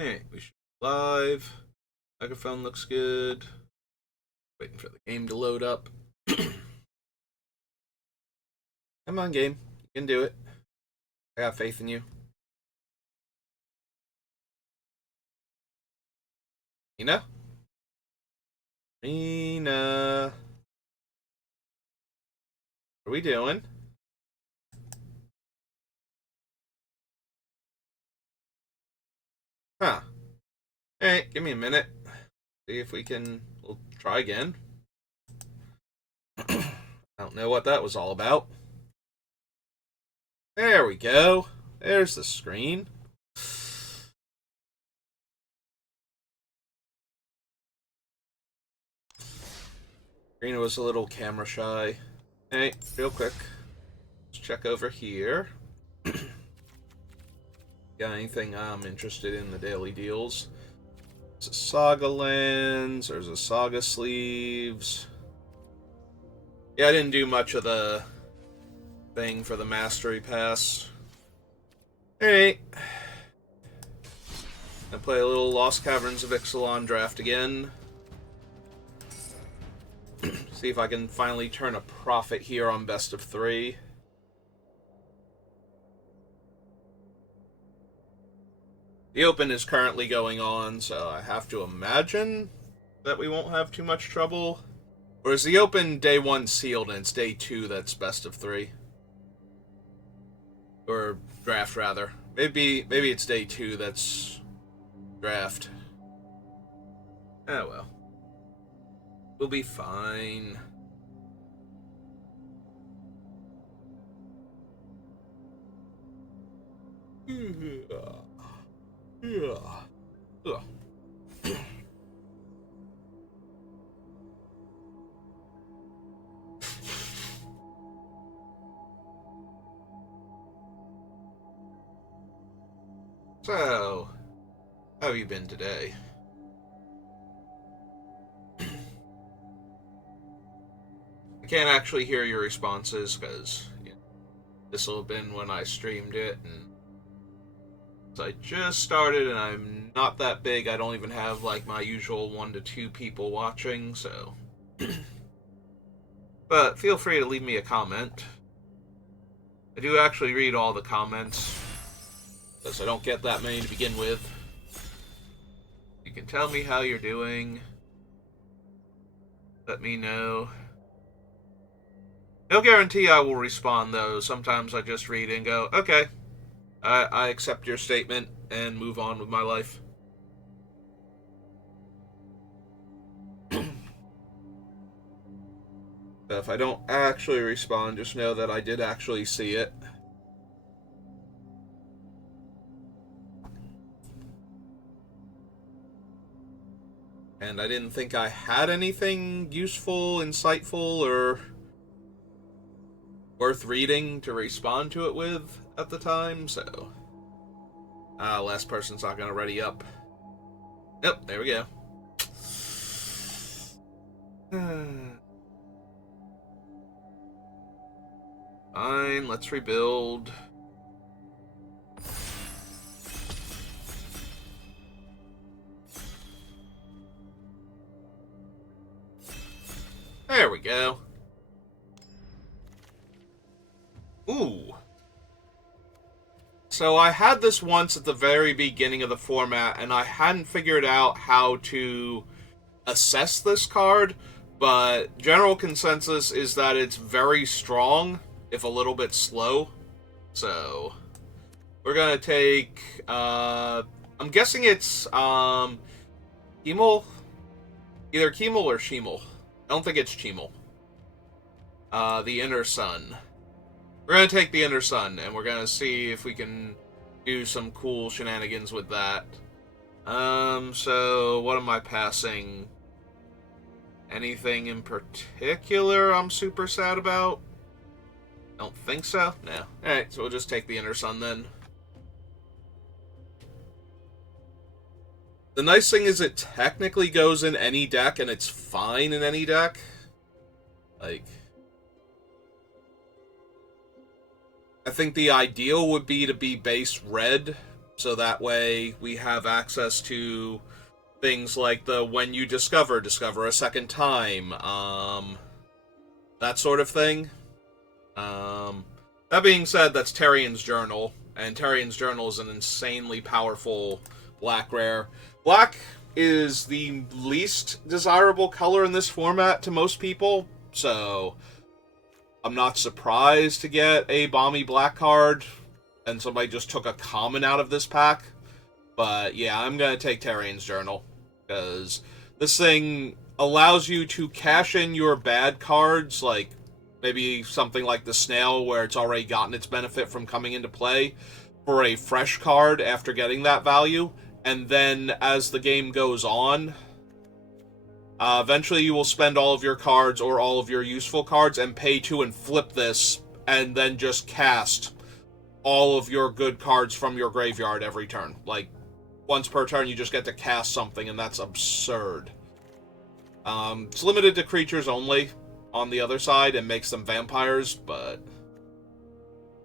Alright, we should be live. Microphone looks good. Waiting for the game to load up. Come on, game. You can do it. I got faith in you. Nina? Nina. What are we doing? Huh. Alright, give me a minute. See if we can... We'll try again. I don't know what that was all about. There we go. There's the screen. Karina was a little camera shy. Hey, real quick. Let's check over here. Got anything I'm interested in the daily deals? There's a Saga Lens, there's a Saga Sleeves. Yeah, I didn't do much of the thing for the Mastery Pass. Alright. I play a little Lost Caverns of Ixalan draft again. See if I can finally turn a profit here on best of 3. The Open is currently going on, so I have to imagine that we won't have too much trouble. Or is the Open day 1 sealed and it's day 2 that's best of 3? Or draft, rather. Maybe it's day 2 that's draft. Oh well. We'll be fine. So, how have you been today? I can't actually hear your responses because this will have been when I streamed it, and so I just started and I'm not that big. I don't even have like my usual 1 to 2 people watching, so but feel free to leave me a comment. I do actually read all the comments because I don't get that many to begin with. You can tell me how you're doing. Let me know. No guarantee I will respond, though. Sometimes I just read and go, okay, I accept your statement and move on with my life. So if I don't actually respond, just know that I did actually see it. And I didn't think I had anything useful, insightful, or worth reading to respond to it with at the time, so... last person's not gonna ready up. Nope, there we go. Fine, let's rebuild. There we go. Ooh. So I had this once at the very beginning of the format, and I hadn't figured out how to assess this card, but general consensus is that it's very strong, if a little bit slow. So, we're gonna take, I'm guessing it's, Kemel? Either Kemel or Shemel. I don't think it's Chemel. The Inner Sun. We're gonna take the Inner Sun, and we're gonna see if we can do some cool shenanigans with that. So what am I passing? Anything in particular I'm super sad about? Don't think so? No. Alright, so we'll just take the Inner Sun then. The nice thing is it technically goes in any deck, and it's fine in any deck. Like... I think the ideal would be to be base red, So that way we have access to things like the when you discover a second time, that sort of thing. Um, that being said, that's Tarian's Journal, and Tarian's Journal is an insanely powerful black rare. Black is the least desirable color in this format to most people, so I'm not surprised to get a Balmy Black card, and somebody just took a common out of this pack. But yeah, I'm going to take Tarian's Journal, because this thing allows you to cash in your bad cards, like maybe something like the Snail, where it's already gotten its benefit from coming into play, for a fresh card after getting that value, and then as the game goes on, eventually you will spend all of your cards, or all of your useful cards, and pay to and flip this, and then just cast all of your good cards from your graveyard every turn. Like, once per turn you just get to cast something, and that's absurd. It's limited to creatures only on the other side, and makes them vampires, but...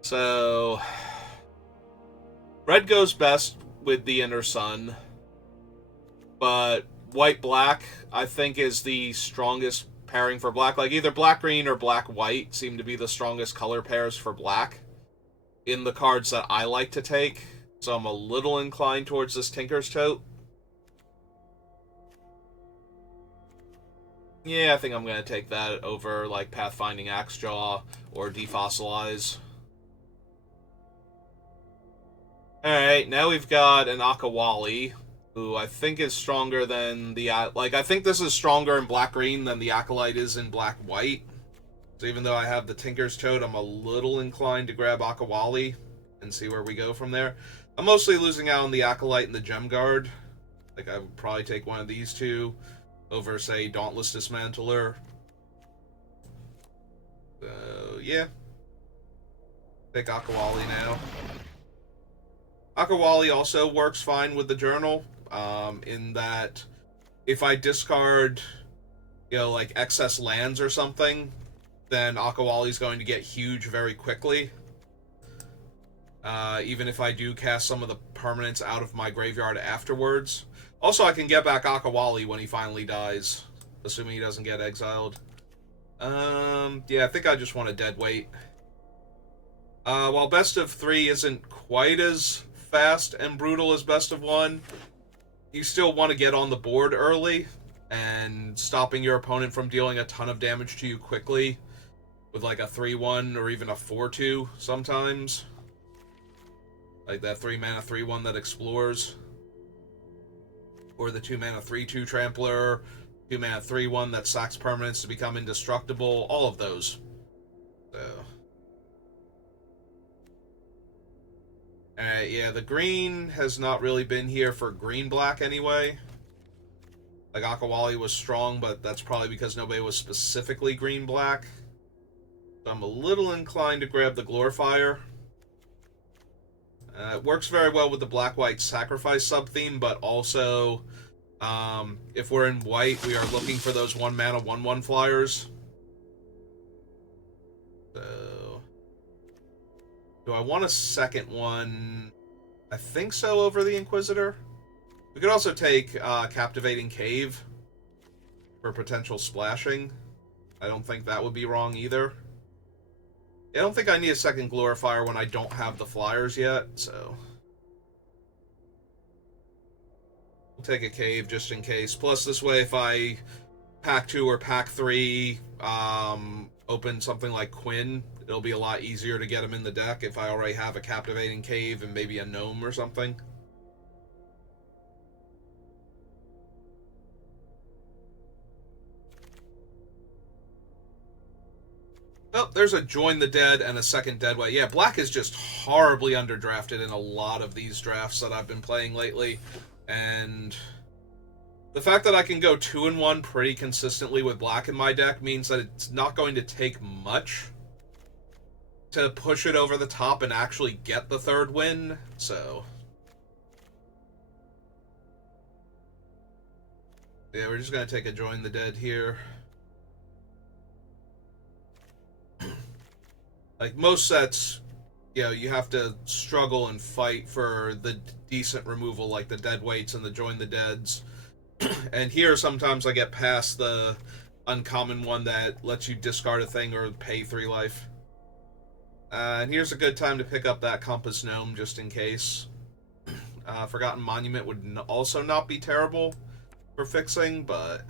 So... Red goes best with the Inner Sun, but white-black, I think, is the strongest pairing for black. Like, either black-green or black-white seem to be the strongest color pairs for black in the cards that I like to take, so I'm a little inclined towards this Tinker's Tote. Yeah, I think I'm going to take that over, like, Pathfinding Axejaw or Defossilize. Alright, now we've got an Akawali, who I think is stronger than the... Like, I think this is stronger in black-green than the Acolyte is in black-white. So even though I have the Tinker's Toad, I'm a little inclined to grab Akawali and see where we go from there. I'm mostly losing out on the Acolyte and the Gem Guard. Like, I would probably take one of these two over, say, Dauntless Dismantler. So, yeah. Take Akawali now. Akawali also works fine with the Journal, in that if I discard, you know, like, excess lands or something, then Akawali's going to get huge very quickly. Even if I do cast some of the permanents out of my graveyard afterwards. Also, I can get back Akawali when he finally dies, assuming he doesn't get exiled. Yeah, I think I just want a dead weight. While Best of 3 isn't quite as fast and brutal as Best of 1, you still want to get on the board early, and stopping your opponent from dealing a ton of damage to you quickly with like a 3-1 or even a 4-2 sometimes. Like that 3-mana 3-1 that explores. Or the 2-mana 3-2 Trampler, 2-mana 3-1 that sacks permanents to become indestructible. All of those. So. Alright, yeah, the green has not really been here for green-black anyway. Like, Akawali was strong, but that's probably because nobody was specifically green-black. So I'm a little inclined to grab the Glorifier. It works very well with the black-white sacrifice sub-theme, but also, if we're in white, we are looking for those 1-mana 1-1 flyers. So, do I want a second one? I think so, over the Inquisitor. We could also take Captivating Cave for potential splashing. I don't think that would be wrong either. I don't think I need a second Glorifier when I don't have the flyers yet, so... We'll take a Cave just in case. Plus, this way, if I pack 2 or pack 3, open something like Quinn, it'll be a lot easier to get him in the deck if I already have a Captivating Cave and maybe a Gnome or something. Oh, there's a Join the Dead and a second Deadweight. Yeah, black is just horribly underdrafted in a lot of these drafts that I've been playing lately. And the fact that I can go 2-1 pretty consistently with black in my deck means that it's not going to take much to push it over the top and actually get the third win, so... Yeah, we're just going to take a Join the Dead here. Like, most sets, you know, you have to struggle and fight for the decent removal, like the dead weights and the join the deads. And here, sometimes I get past the uncommon one that lets you discard a thing or pay 3 life. And here's a good time to pick up that Compass Gnome, just in case. Forgotten Monument would also not be terrible for fixing, but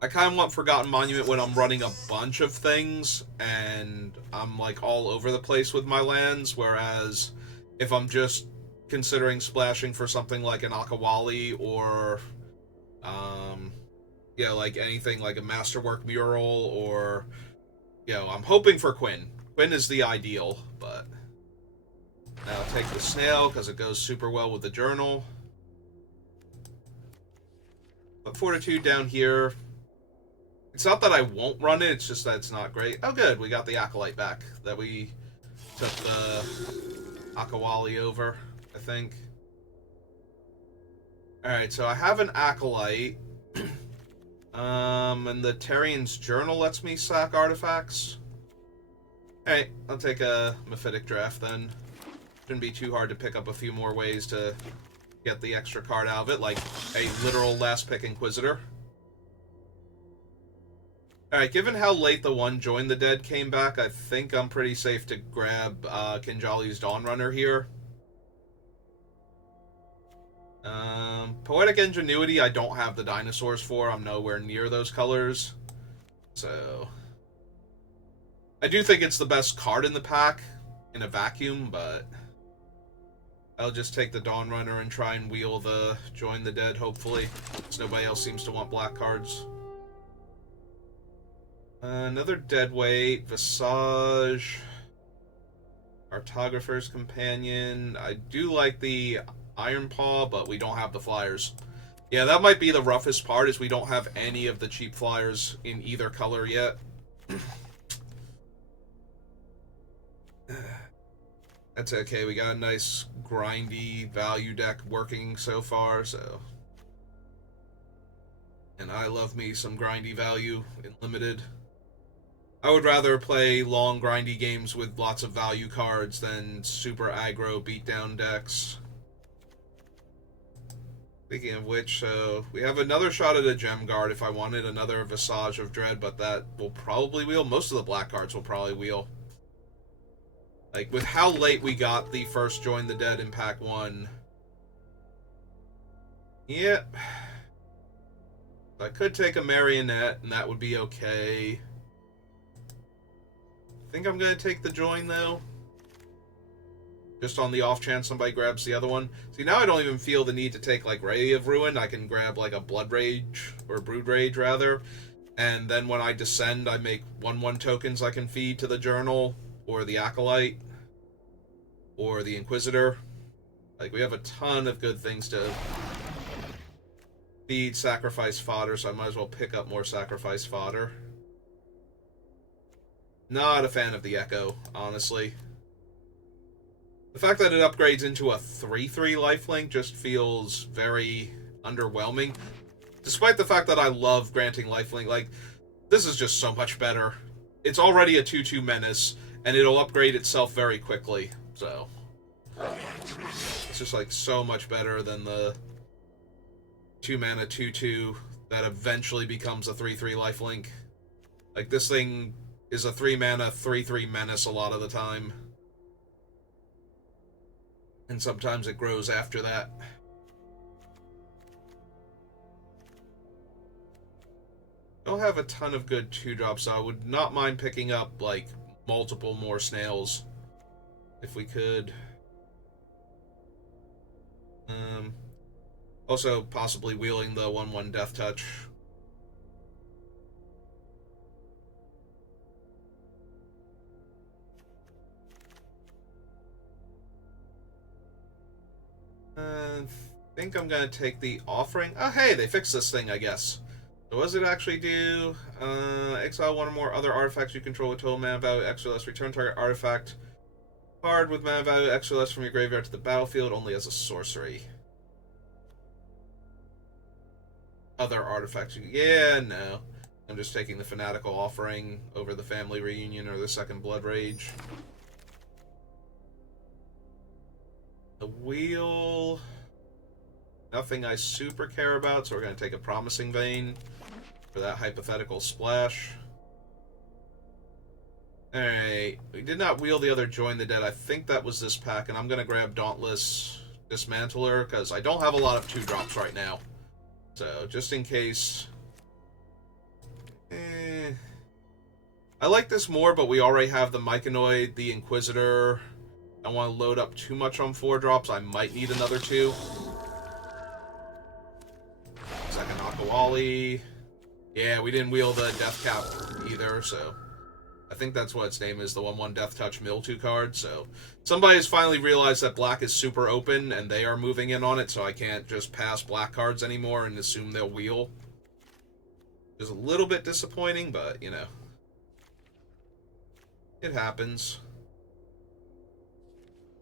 I kind of want Forgotten Monument when I'm running a bunch of things and I'm like all over the place with my lands, whereas if I'm just considering splashing for something like an Akawali or yeah, like anything like a Masterwork Mural, or I'm hoping for Quinn. Quinn is the ideal, but now I'll take the Snail because it goes super well with the Journal. But Fortitude down here, it's not that I won't run it, it's just that it's not great. Oh good, we got the Acolyte back that we took the Akawali over, I think. Alright, so I have an Acolyte. And the Tarian's Journal lets me sack artifacts. Alright, I'll take a Mephitic Draft then. Shouldn't be too hard to pick up a few more ways to get the extra card out of it, like a literal last pick Inquisitor. Alright, given how late the one Join the Dead came back, I think I'm pretty safe to grab Kinjali's Dawnrunner here. Poetic Ingenuity, I don't have the dinosaurs for. I'm nowhere near those colors. So I do think it's the best card in the pack in a vacuum, but I'll just take the Dawnrunner and try and wheel the Join the Dead, hopefully, because nobody else seems to want black cards. Another Deadweight, Visage, Cartographer's Companion. I do like the Iron Paw, but we don't have the flyers. Yeah, that might be the roughest part, is we don't have any of the cheap flyers in either color yet. That's okay, we got a nice grindy value deck working so far, so... And I love me some grindy value in Limited. I would rather play long grindy games with lots of value cards than super aggro beatdown decks. Speaking of which, so we have another shot at a Gem Guard if I wanted another Visage of Dread, but that will probably wheel. Most of the black cards will probably wheel. Like, with how late we got the first Join the Dead in Pack 1. Yep. I could take a Marionette, and that would be okay. I think I'm going to take the Join, though. Just on the off chance somebody grabs the other one. See, now I don't even feel the need to take, like, Ray of Ruin. I can grab, like, a Blood Rage, or Brood Rage, rather. And then when I descend, I make 1/1 tokens I can feed to the Journal, or the Acolyte, or the Inquisitor. Like, we have a ton of good things to feed sacrifice fodder, so I might as well pick up more sacrifice fodder. Not a fan of the Echo, honestly. The fact that it upgrades into a 3/3 lifelink just feels very underwhelming. Despite the fact that I love granting lifelink, like, this is just so much better. It's already a 2/2 menace, and it'll upgrade itself very quickly, so... It's just, like, so much better than the 2-mana 2/2 that eventually becomes a 3/3 lifelink. Like, this thing is a 3-mana 3/3 menace a lot of the time. And sometimes it grows after that. I don't have a ton of good 2-drops, so I would not mind picking up, like, multiple more snails. If we could. Also, possibly wheeling the 1/1 Death Touch. I think I'm gonna take the Offering. Oh, hey, they fixed this thing, I guess. So what does it actually do? Exile one or more other artifacts you control with total mana value extra less. Return target artifact card with mana value extra less from your graveyard to the battlefield only as a sorcery. Other artifacts. Yeah, no. I'm just taking the Fanatical Offering over the Family Reunion or the Second Blood Rage. The wheel... nothing I super care about, so we're going to take a Promising Vein for that hypothetical splash. Alright, we did not wheel the other Join the Dead. I think that was this pack, and I'm going to grab Dauntless Dismantler, because I don't have a lot of 2-drops right now. So, just in case... I like this more, but we already have the Myconoid, the Inquisitor. I don't want to load up too much on 4-drops. I might need another 2. Second Akawali. Yeah, we didn't wheel the Death Cap either, so... I think that's what its name is, the 1/1 Death Touch Mildew card, so... Somebody's finally realized that black is super open, and they are moving in on it, so I can't just pass black cards anymore and assume they'll wheel. It's a little bit disappointing, but, you know. It happens.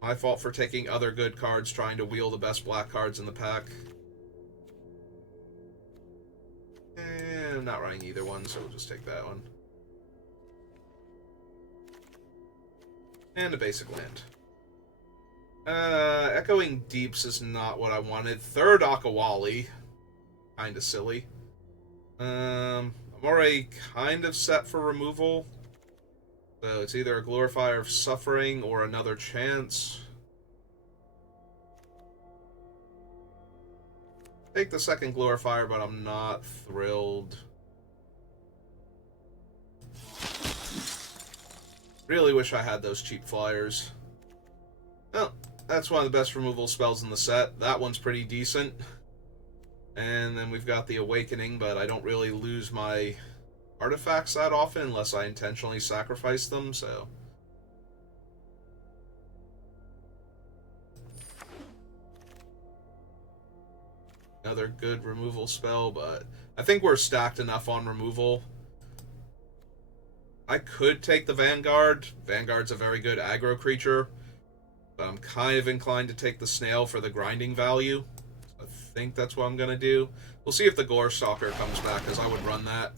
My fault for taking other good cards, trying to wheel the best black cards in the pack. I'm not running either one, so we'll just take that one. And a basic land. Echoing Deeps is not what I wanted. Third Akawali. Kinda silly. I'm already kind of set for removal. So it's either a Glorifier of Suffering or another chance. Take the second Glorifier, but I'm not thrilled. Really wish I had those cheap flyers. Well, that's one of the best removal spells in the set. That one's pretty decent. And then we've got the Awakening, but I don't really lose my artifacts that often unless I intentionally sacrifice them, so... Another good removal spell, but I think we're stacked enough on removal. I could take the Vanguard. Vanguard's a very good aggro creature, but I'm kind of inclined to take the Snail for the grinding value. I think that's what I'm going to do. We'll see if the Gore Stalker comes back, because I would run that.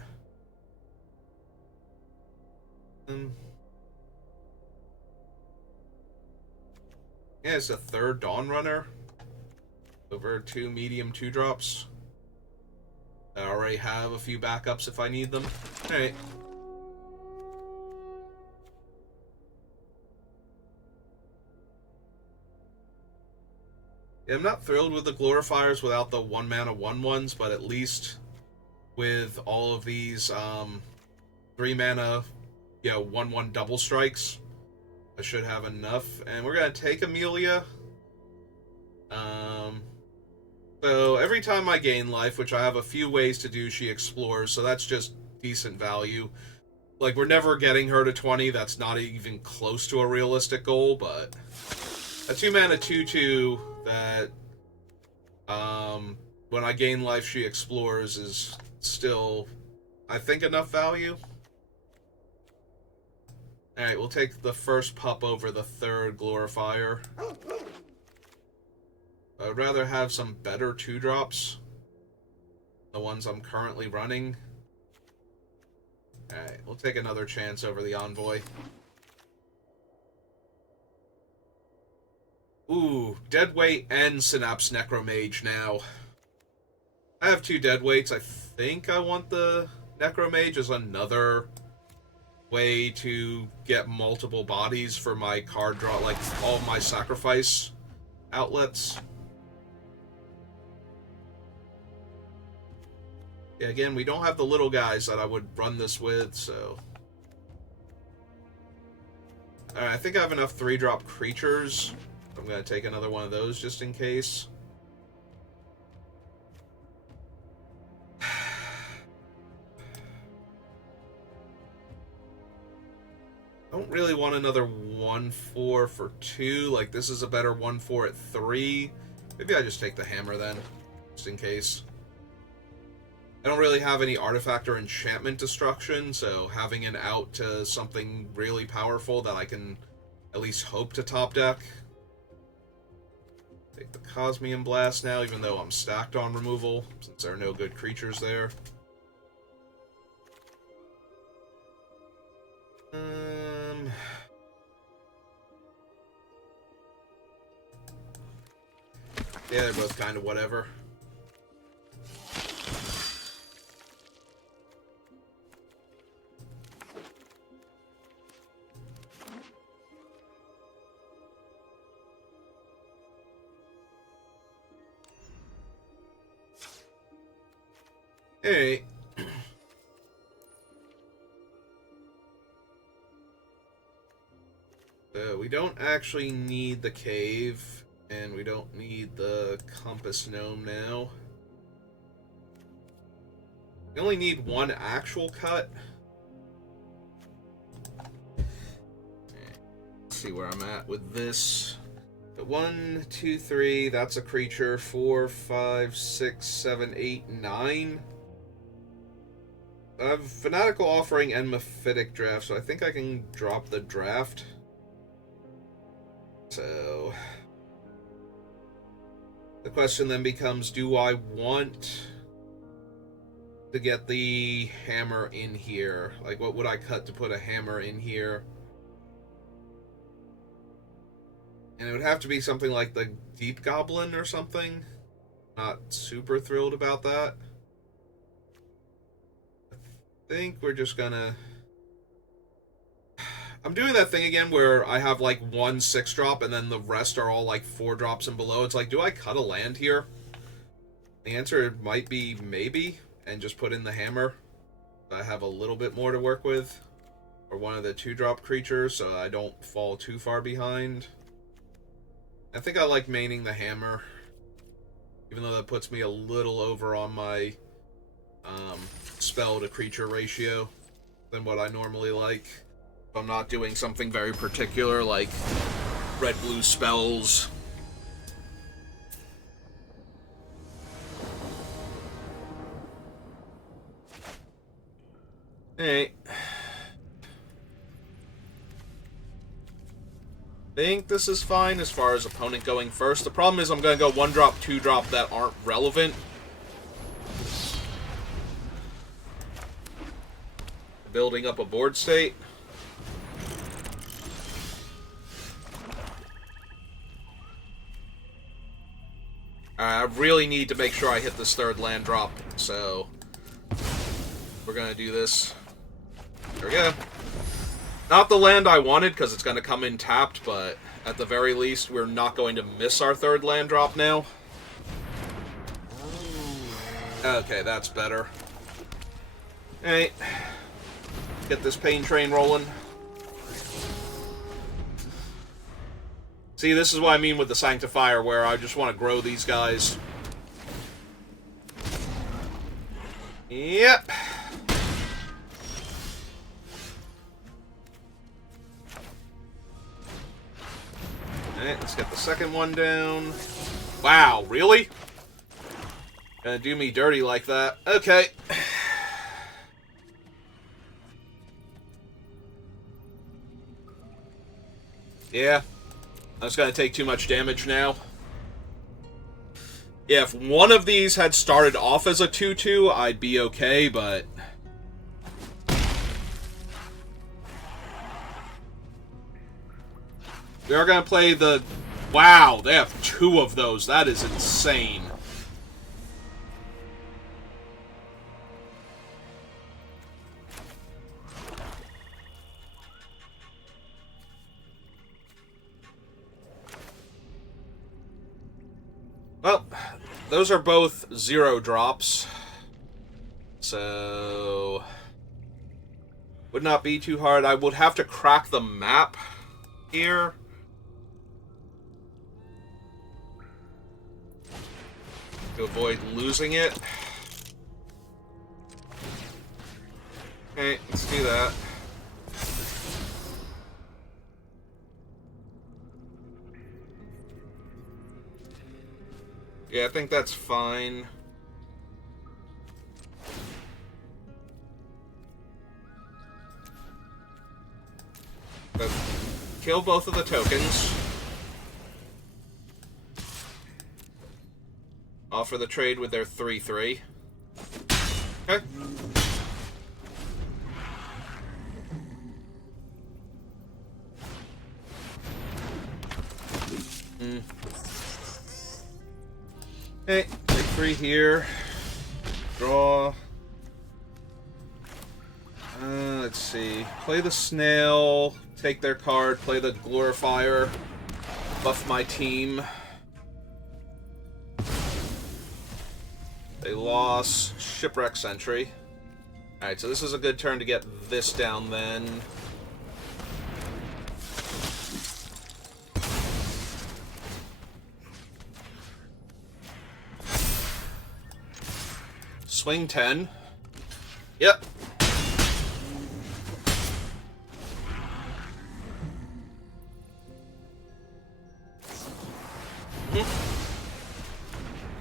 Yeah, it's a third Dawn Runner. Over 2 medium 2-drops. I already have a few backups if I need them. Alright. Yeah, I'm not thrilled with the Glorifiers without the 1-mana 1/1s, but at least with all of these 3-mana, 1/1 double strikes, I should have enough. And we're going to take Amelia. So every time I gain life, which I have a few ways to do, she explores, so that's just decent value. Like, we're never getting her to 20, that's not even close to a realistic goal, but a 2-mana 2/2 that, when I gain life, she explores is still, I think, enough value. Alright, we'll take the first pup over the third Glorifier. I'd rather have some better 2-drops. The ones I'm currently running. Alright, we'll take another chance over the Envoy. Ooh, Deadweight and Synapse Necromage now. I have 2 Deadweights. I think I want the Necromage as another way to get multiple bodies for my card draw, like all my sacrifice outlets. Yeah, again, we don't have the little guys that I would run this with, so... Alright, I think I have enough 3-drop creatures. I'm going to take another one of those just in case. I don't really want another 1/4 for 2. Like, this is a better 1/4 at 3. Maybe I just take the hammer then, just in case. I don't really have any artifact or enchantment destruction, so having an out to something really powerful that I can at least hope to top deck. Take the Cosmium Blast now, even though I'm stacked on removal, since there are no good creatures there. Yeah, they're both kind of whatever. Hey. So we don't actually need the cave, and we don't need the compass gnome now. We only need one actual cut. Let's see where I'm at with this. 1, 2, 3, that's a creature. 4, 5, 6, 7, 8, 9. I have Fanatical Offering and Mephitic Draft, so I think I can drop the draft. So the question then becomes, do I want to get the hammer in here? Like, what would I cut to put a hammer in here? And it would have to be something like the Deep Goblin or something. Not super thrilled about that. I think we're just gonna... I'm doing that thing again where I have like one 6-drop and then the rest are all like 4 drops and below. It's like, do I cut a land here? The answer might be maybe, and just put in the hammer. I have a little bit more to work with. Or one of the 2-drop creatures so I don't fall too far behind. I think I like maining the hammer, even though that puts me a little over on my spell to creature ratio than what I normally like. If I'm not doing something very particular like red-blue spells. Hey. Think this is fine as far as opponent going first. The problem is I'm going to go 1-drop, 2-drop that aren't relevant. Building up a board state. I really need to make sure I hit this 3rd land drop, so we're going to do this. There we go. Not the land I wanted, because it's going to come in tapped, but at the very least, we're not going to miss our 3rd land drop now. Okay, that's better. Alright. Get this pain train rolling. See, this is what I mean with the Sanctifier, where I just want to grow these guys. Yep. Alright, let's get the 2nd one down. Wow, really? Gonna do me dirty like that. Okay. Yeah. That's gonna take too much damage now. Yeah, if one of these had started off as a 2-2, I'd be okay, but... We are going to play the... Wow, they have 2 of those. That is insane. Well, those are both 0 drops. So... would not be too hard. I would have to crack the map here. To avoid losing it. Okay, let's do that. Yeah, I think that's fine. But kill both of the tokens. Offer the trade with their 3/3. Okay. Okay, take 3 here. Draw. Let's see. Play the snail, take their card, play the glorifier, buff my team. They lost shipwreck sentry. Alright, so this is a good turn to get this down then. Swing 10. Yep.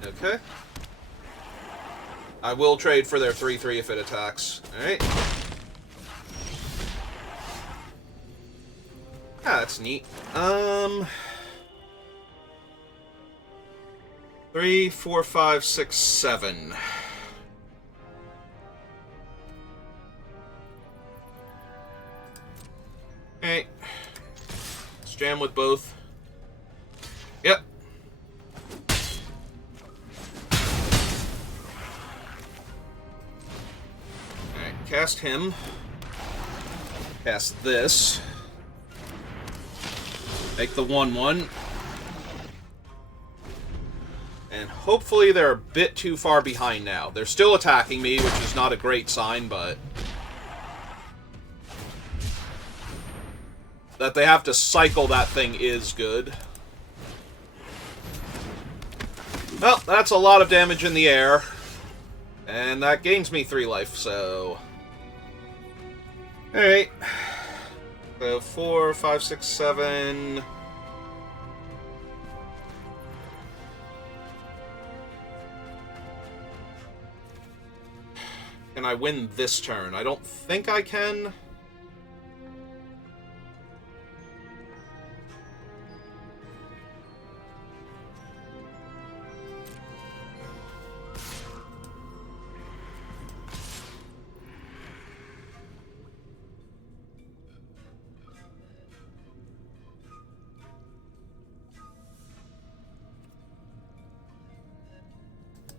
Okay. I will trade for their 3/3 if it attacks. Alright. Ah, that's neat. 3, 4, 5, 6, 7. Alright. Let's jam with both. Yep. Alright, cast him. Cast this. Make the 1/1. And hopefully they're a bit too far behind now. They're still attacking me, which is not a great sign, but... that they have to cycle that thing is good. Well, that's a lot of damage in the air. And that gains me 3 life, so... Alright. So 4, 5, 6, 7... Can I win this turn? I don't think I can.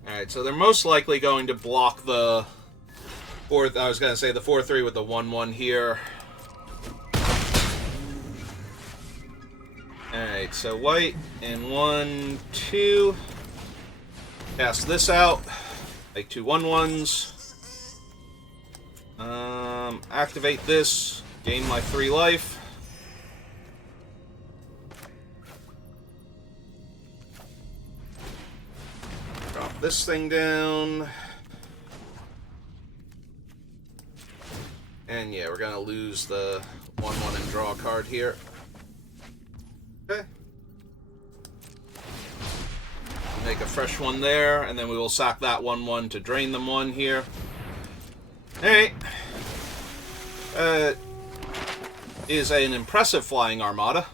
Alright, so they're most likely going to block the... I was going to say the 4/3 with the 1/1 here. Alright, so white and 1, 2. Cast this out. Make 2 1/1s. Activate this. Gain my 3 life. Drop this thing down. And yeah, we're gonna lose the 1/1 and draw a card here. Okay. Make a fresh one there, and then we will sack that 1/1 to drain them 1 here. Alright. Is an impressive flying armada.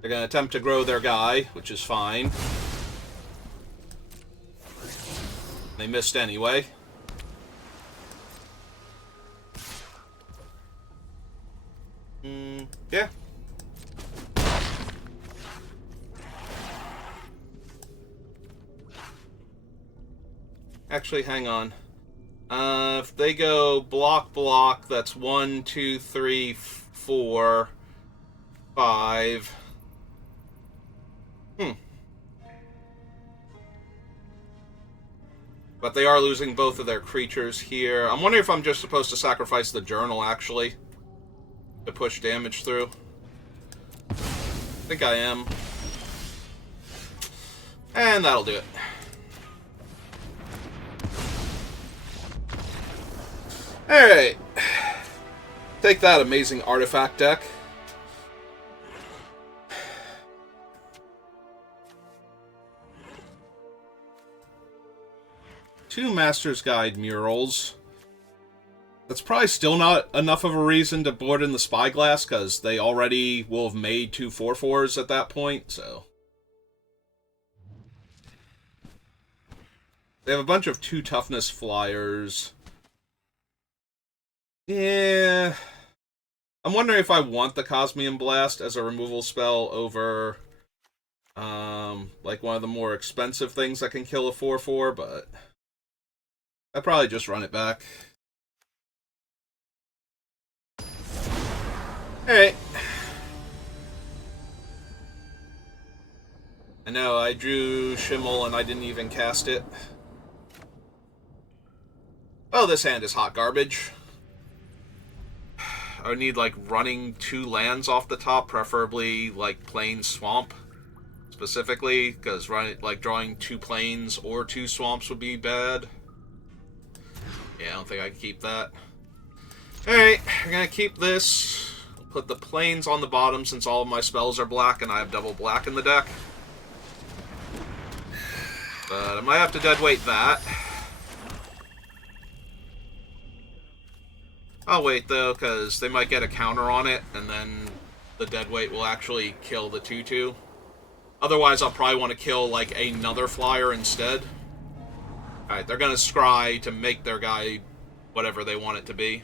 They're gonna attempt to grow their guy, which is fine. They missed anyway. Yeah. Actually, hang on. If they go block, block, that's 1, 2, 3, 4, 5. But they are losing both of their creatures here. I'm wondering if I'm just supposed to sacrifice the journal, actually, to push damage through. I think I am. And that'll do it. Alright. Take that, amazing artifact deck. Two Master's Guide murals. That's probably still not enough of a reason to board in the Spyglass, because they already will have made 2 4/4s at that point, so... They have a bunch of 2 toughness flyers. Yeah... I'm wondering if I want the Cosmium Blast as a removal spell over Like one of the more expensive things that can kill a 4/4, but I'd probably just run it back. Alright. I know, I drew Schimmel and I didn't even cast it. Oh, this hand is hot garbage. I would need, like, running 2 lands off the top, preferably, like, plain swamp, specifically, because drawing 2 plains or 2 swamps would be bad. Yeah, I don't think I can keep that. Alright, I'm gonna keep this. Put the plains on the bottom since all of my spells are black and I have double black in the deck. But I might have to deadweight that. I'll wait, though, because they might get a counter on it, and then the deadweight will actually kill the 2/2. Otherwise, I'll probably want to kill, like, another flyer instead. Alright, they're going to scry to make their guy whatever they want it to be.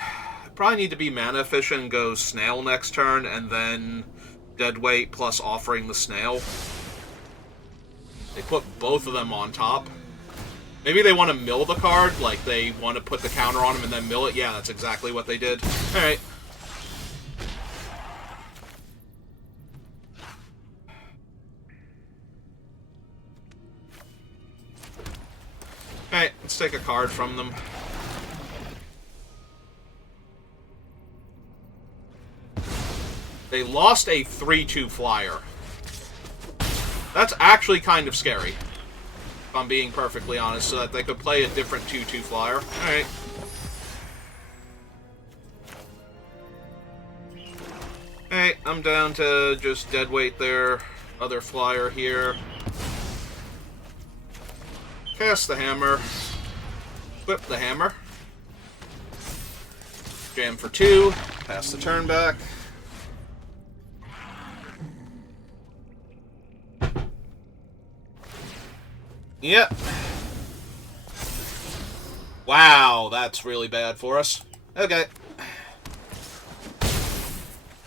I probably need to be mana efficient and go snail next turn, and then deadweight plus offering the snail. They put both of them on top. Maybe they want to mill the card, like they want to put the counter on him and then mill it. Yeah, that's exactly what they did. Alright. Alright, let's take a card from them. They lost a 3/2 flyer. That's actually kind of scary, if I'm being perfectly honest, so that they could play a different 2/2 flyer. Alright. Alright, I'm down to just deadweight their other flyer here. Cast the hammer. Whip the hammer. Jam for 2. Pass the turn back. Yep. Wow, that's really bad for us. Okay.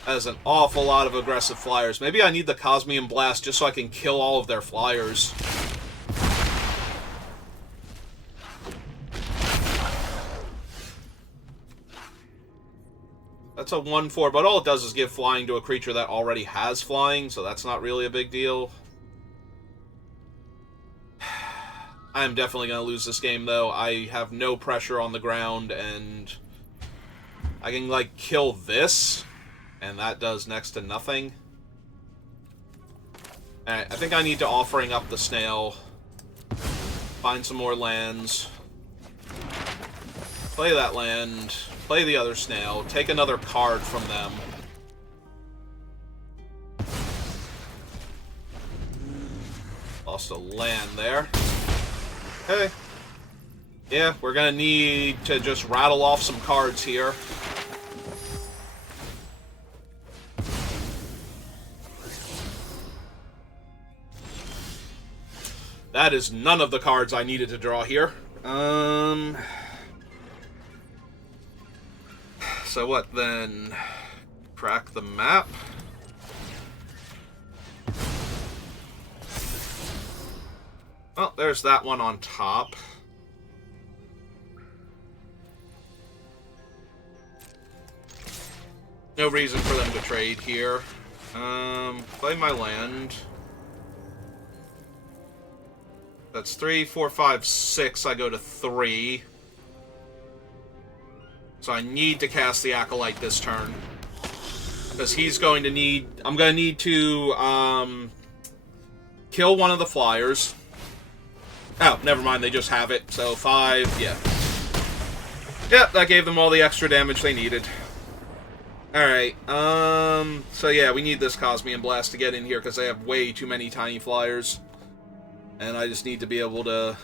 That is an awful lot of aggressive flyers. Maybe I need the Cosmium Blast just so I can kill all of their flyers. That's a 1/4, but all it does is give flying to a creature that already has flying, so that's not really a big deal. I am definitely going to lose this game, though. I have no pressure on the ground, and I can, like, kill this, and that does next to nothing. Alright, I think I need to offering up the snail, find some more lands, play that land, play the other snail, take another card from them. Lost a land there. Okay. Yeah, we're gonna need to just rattle off some cards here. That is none of the cards I needed to draw here. So what then? Crack the map. Oh, there's that one on top. No reason for them to trade here. Play my land. That's 3, 4, 5, 6. I go to 3. So I need to cast the Acolyte this turn. Because he's going to need... I'm going to need to, kill one of the flyers. Oh, never mind, they just have it. So 5, yeah. Yep, that gave them all the extra damage they needed. Alright, so yeah, we need this Cosmium Blast to get in here because they have way too many tiny flyers. And I just need to be able to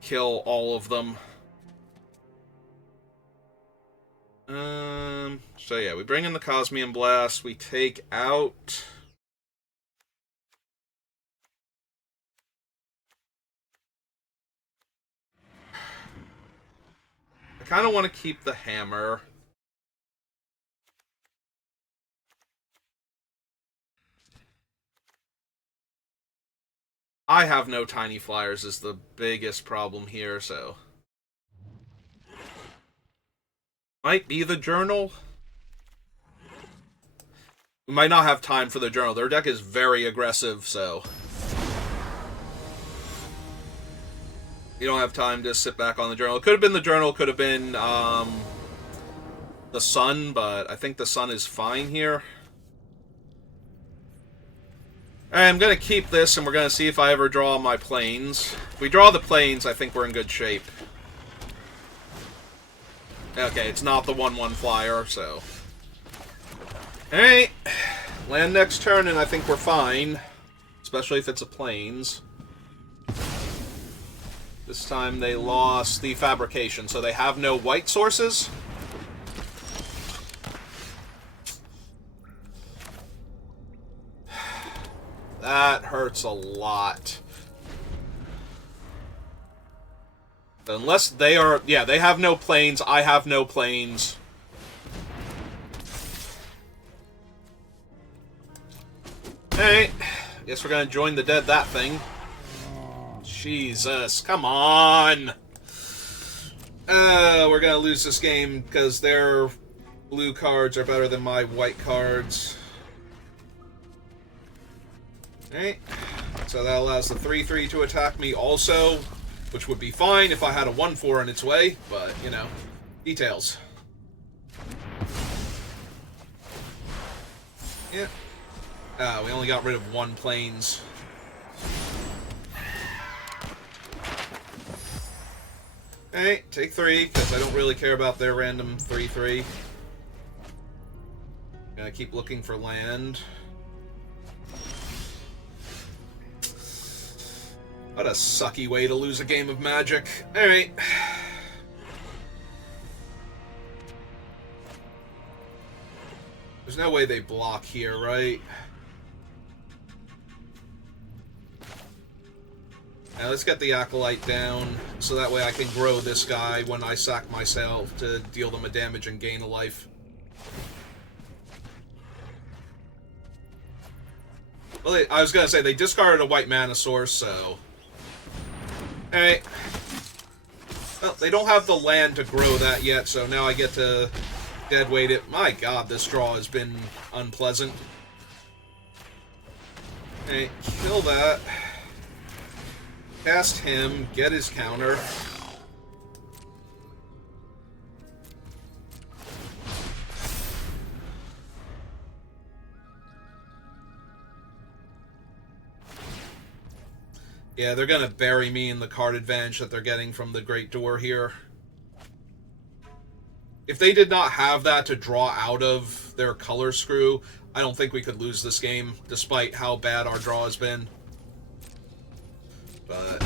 kill all of them. So yeah, we bring in the Cosmium Blast, we take out... I kind of want to keep the hammer. I have no tiny flyers is the biggest problem here, so... Might be the journal? We might not have time for the journal. Their deck is very aggressive, so... You don't have time to sit back on the journal. It could have been the journal, could have been, the sun, but I think the sun is fine here. Alright, I'm going to keep this, and we're going to see if I ever draw my planes. If we draw the planes, I think we're in good shape. Okay, it's not the 1/1 flyer, so... Alright. Land next turn, and I think we're fine. Especially if it's a planes. This time they lost the fabrication, so they have no white sources. That hurts a lot. Unless they are... Yeah, they have no planes. I have no planes. Alright. Guess we're gonna join the dead that thing. Jesus, come on! We're gonna lose this game because their blue cards are better than my white cards. Alright. So that allows the 3/3 to attack me also, which would be fine if I had a 1/4 in its way, but, you know, details. Yeah. We only got rid of 1 planes. Alright, take 3, because I don't really care about their random 3/3. Gonna keep looking for land. What a sucky way to lose a game of Magic. Alright. There's no way they block here, right? Now let's get the Acolyte down, so that way I can grow this guy when I sack myself to deal them a damage and gain a life. Well, I was gonna say, they discarded a white mana source, so... Alright. Well, they don't have the land to grow that yet, so now I get to deadweight it. My god, this draw has been unpleasant. Alright, kill that. Cast him, get his counter. Yeah, they're gonna bury me in the card advantage that they're getting from the Great Door here. If they did not have that to draw out of their color screw, I don't think we could lose this game, despite how bad our draw has been. But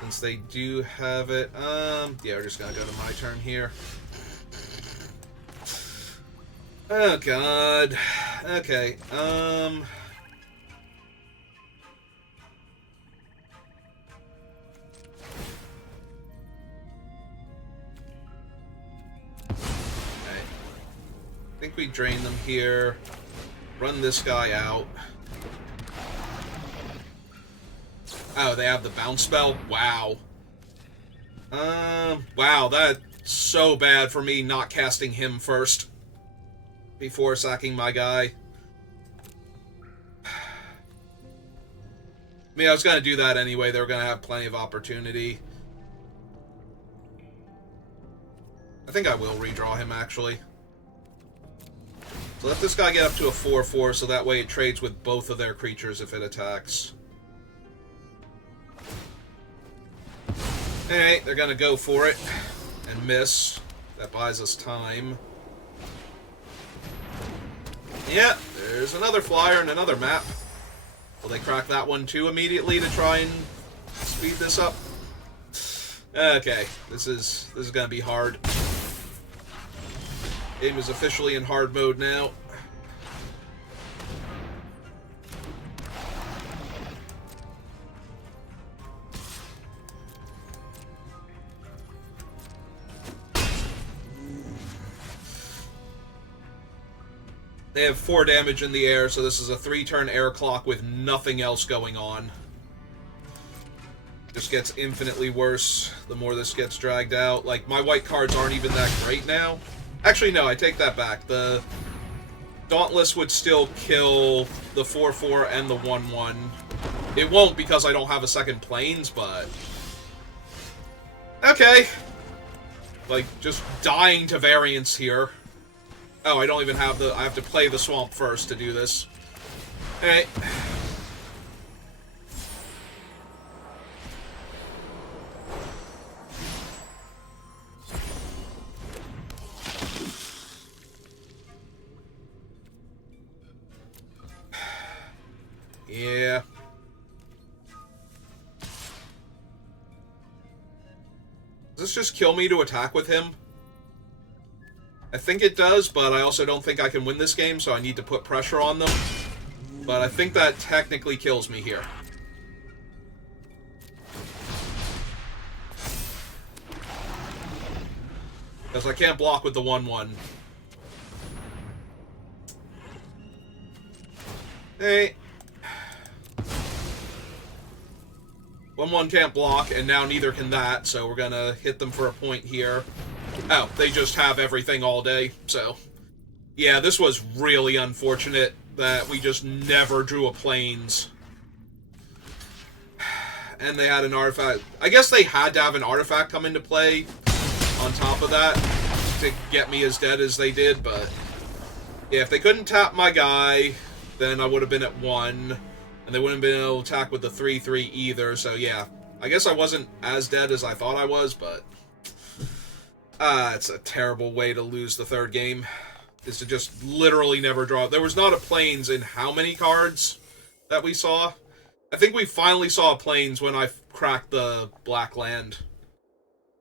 since they do have it, yeah, we're just gonna go to my turn here. Oh god. Okay. I think we drain them here, run this guy out. Oh, they have the bounce spell? Wow. Wow, that's so bad for me not casting him first before sacking my guy. I mean, I was gonna do that anyway. They were gonna have plenty of opportunity. I think I will redraw him, actually. So let this guy get up to a 4/4, so that way it trades with both of their creatures if it attacks. Alright, they're gonna go for it and miss. That buys us time. Yeah, there's another flyer and another map. Will they crack that one too immediately to try and speed this up? Okay, this is gonna be hard. Game is officially in hard mode now. They have 4 damage in the air, so this is a 3-turn air clock with nothing else going on. Just gets infinitely worse the more this gets dragged out. Like, my white cards aren't even that great now. Actually, no, I take that back. The Dauntless would still kill the 4/4 and the 1/1. It won't because I don't have a second Plains, but... okay. Like, just dying to variance here. Oh, I don't even have the... I have to play the Swamp first to do this. Alright. Yeah. Does this just kill me to attack with him? I think it does, but I also don't think I can win this game, so I need to put pressure on them. But I think that technically kills me here. Because I can't block with the 1/1. Hey. 1/1 can't block, and now neither can that, so we're gonna hit them for a point here. Oh, they just have everything all day, so... yeah, this was really unfortunate that we just never drew a Plains. And they had an artifact. I guess they had to have an artifact come into play on top of that to get me as dead as they did, but... yeah, if they couldn't tap my guy, then I would have been at 1. And they wouldn't have been able to attack with the 3/3 either, so yeah. I guess I wasn't as dead as I thought I was, but... it's a terrible way to lose the third game. Is to just literally never draw. There was not a Plains in how many cards that we saw? I think we finally saw a Plains when I cracked the black land.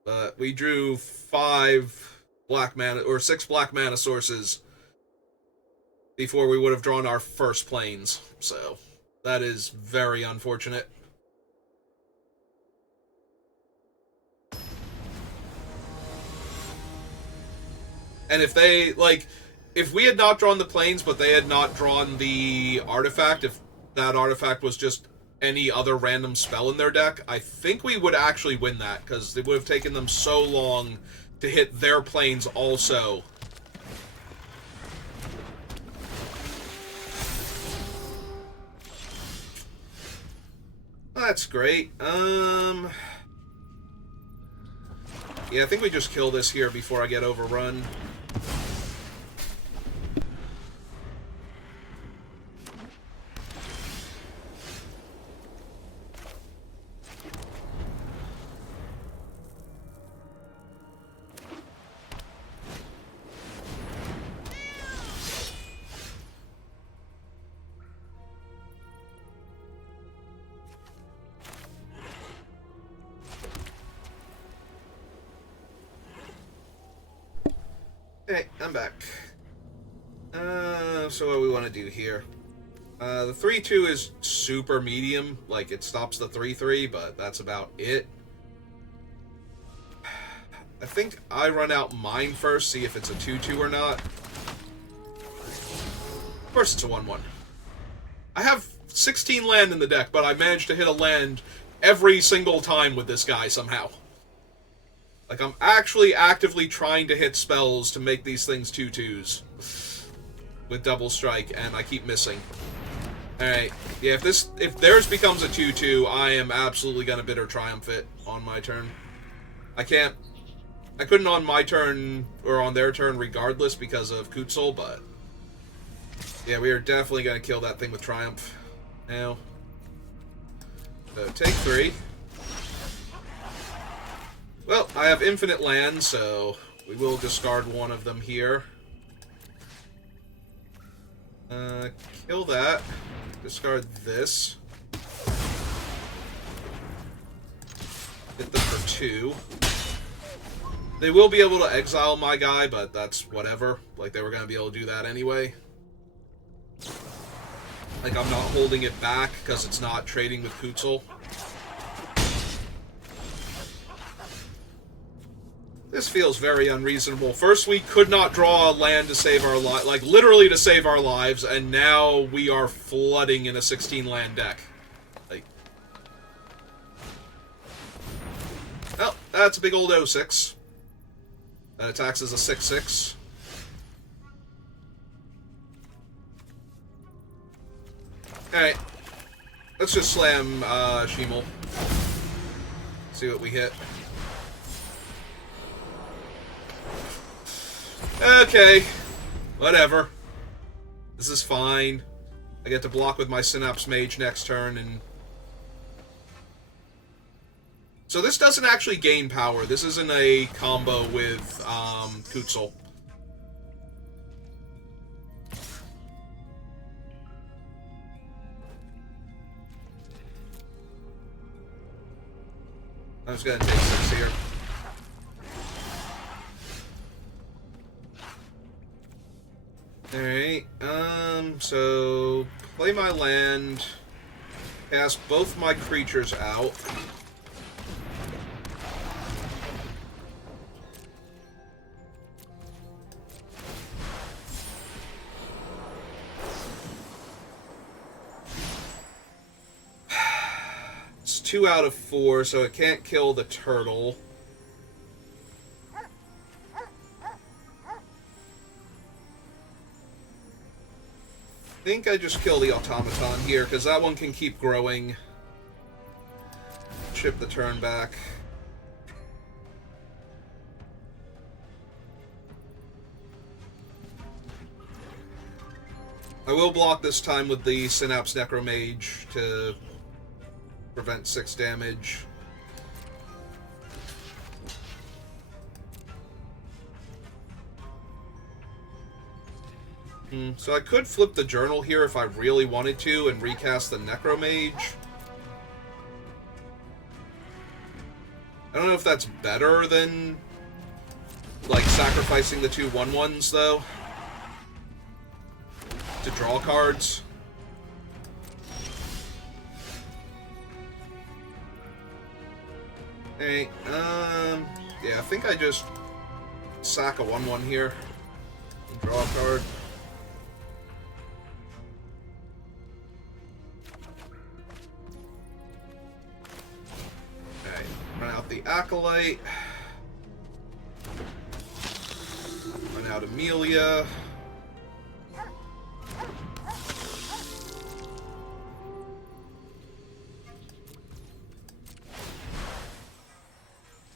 But we drew 5 black mana, or 6 black mana sources before we would have drawn our first Plains, so... that is very unfortunate. And if they, like, if we had not drawn the Plains, but they had not drawn the artifact, if that artifact was just any other random spell in their deck, I think we would actually win that, because it would have taken them so long to hit their Plains also. That's great. Yeah, I think we just kill this here before I get overrun. Okay, I'm back. So what do we want to do here? The 3/2 is super medium, like it stops the 3/3, but that's about it. I think I run out mine first, see if it's a 2/2 or not. Of course it's a 1/1. I have 16 land in the deck, but I managed to hit a land every single time with this guy somehow. Like, I'm actually actively trying to hit spells to make these things 2/2s with double strike, and I keep missing. Alright, yeah, if theirs becomes a 2/2, I am absolutely gonna Bitter Triumph it on my turn. I couldn't on my turn, or on their turn regardless because of Kutzil, but... yeah, we are definitely gonna kill that thing with Triumph now. So, take 3. Well, I have infinite land, so we will discard one of them here. Kill that. Discard this. Hit them for 2. They will be able to exile my guy, but that's whatever. Like, they were going to be able to do that anyway. Like, I'm not holding it back, because it's not trading with Kutzil. This feels very unreasonable. First, we could not draw a land to save our lives, like literally to save our lives, and now we are flooding in a 16-land deck. Like, oh, that's a big old 0/6. That attacks as a 6/6. Alright. Let's just slam Shemel. See what we hit. Okay. Whatever. This is fine. I get to block with my Synapse Mage next turn, and... So this doesn't actually gain power. This isn't a combo with Kutzil. I'm just gonna take 6 here. Alright, so play my land, cast both my creatures out. It's 2 out of 4, so it can't kill the turtle. I think I just kill the automaton here, because that one can keep growing. Chip the turn back. I will block this time with the Synapse Necromage to prevent 6 damage. So I could flip the journal here if I really wanted to and recast the Necromage. I don't know if that's better than, like, sacrificing the 2 1/1s, though, to draw cards. Hey, yeah, I think I just sack a 1/1 here and draw a card. Run out the Acolyte. Run out Amelia.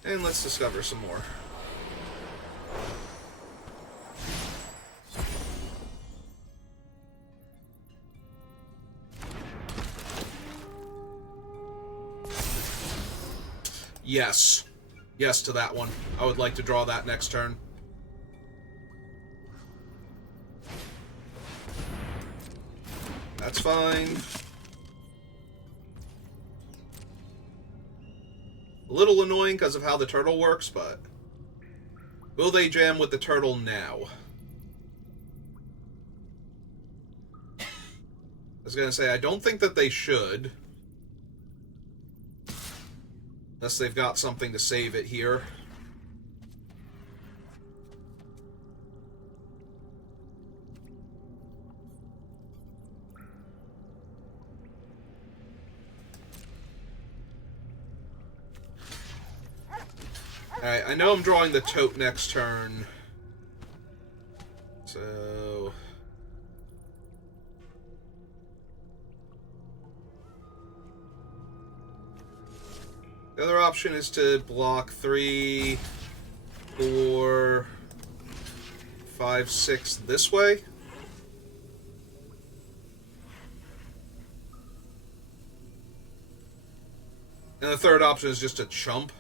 And let's discover some more. Yes. Yes to that one. I would like to draw that next turn. That's fine. A little annoying because of how the turtle works, but... Will they jam with the turtle now? I was gonna say, I don't think that they should. Unless they've got something to save it here. Alright, I know I'm drawing the tote next turn. So... The other option is to block 3, 4, 5, 6 this way. And the third option is just to chump.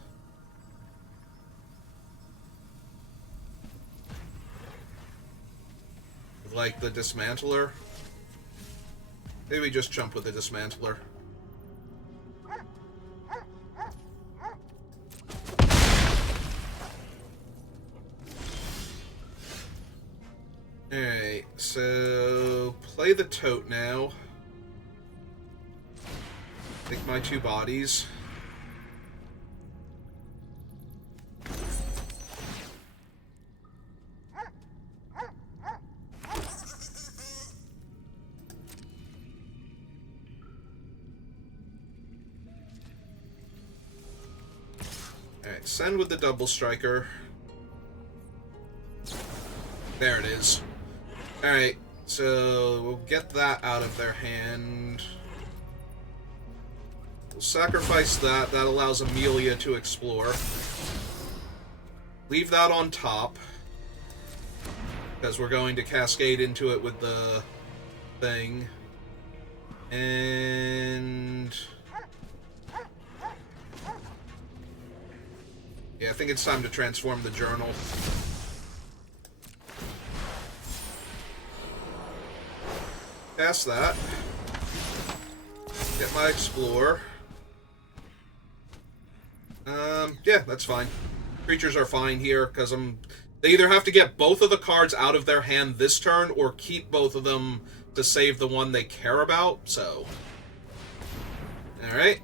Like the Dismantler. Maybe we just chump with the Dismantler. Alright, so play the tote now. Take my 2 bodies. Alright, send with the double striker. There it is. Alright, so we'll get that out of their hand. We'll sacrifice that. That allows Amelia to explore. Leave that on top, because we're going to cascade into it with the thing. And... yeah, I think it's time to transform the journal. Cast that. Get my Explorer. Yeah, that's fine. Creatures are fine here, because they either have to get both of the cards out of their hand this turn, or keep both of them to save the one they care about, so... alright.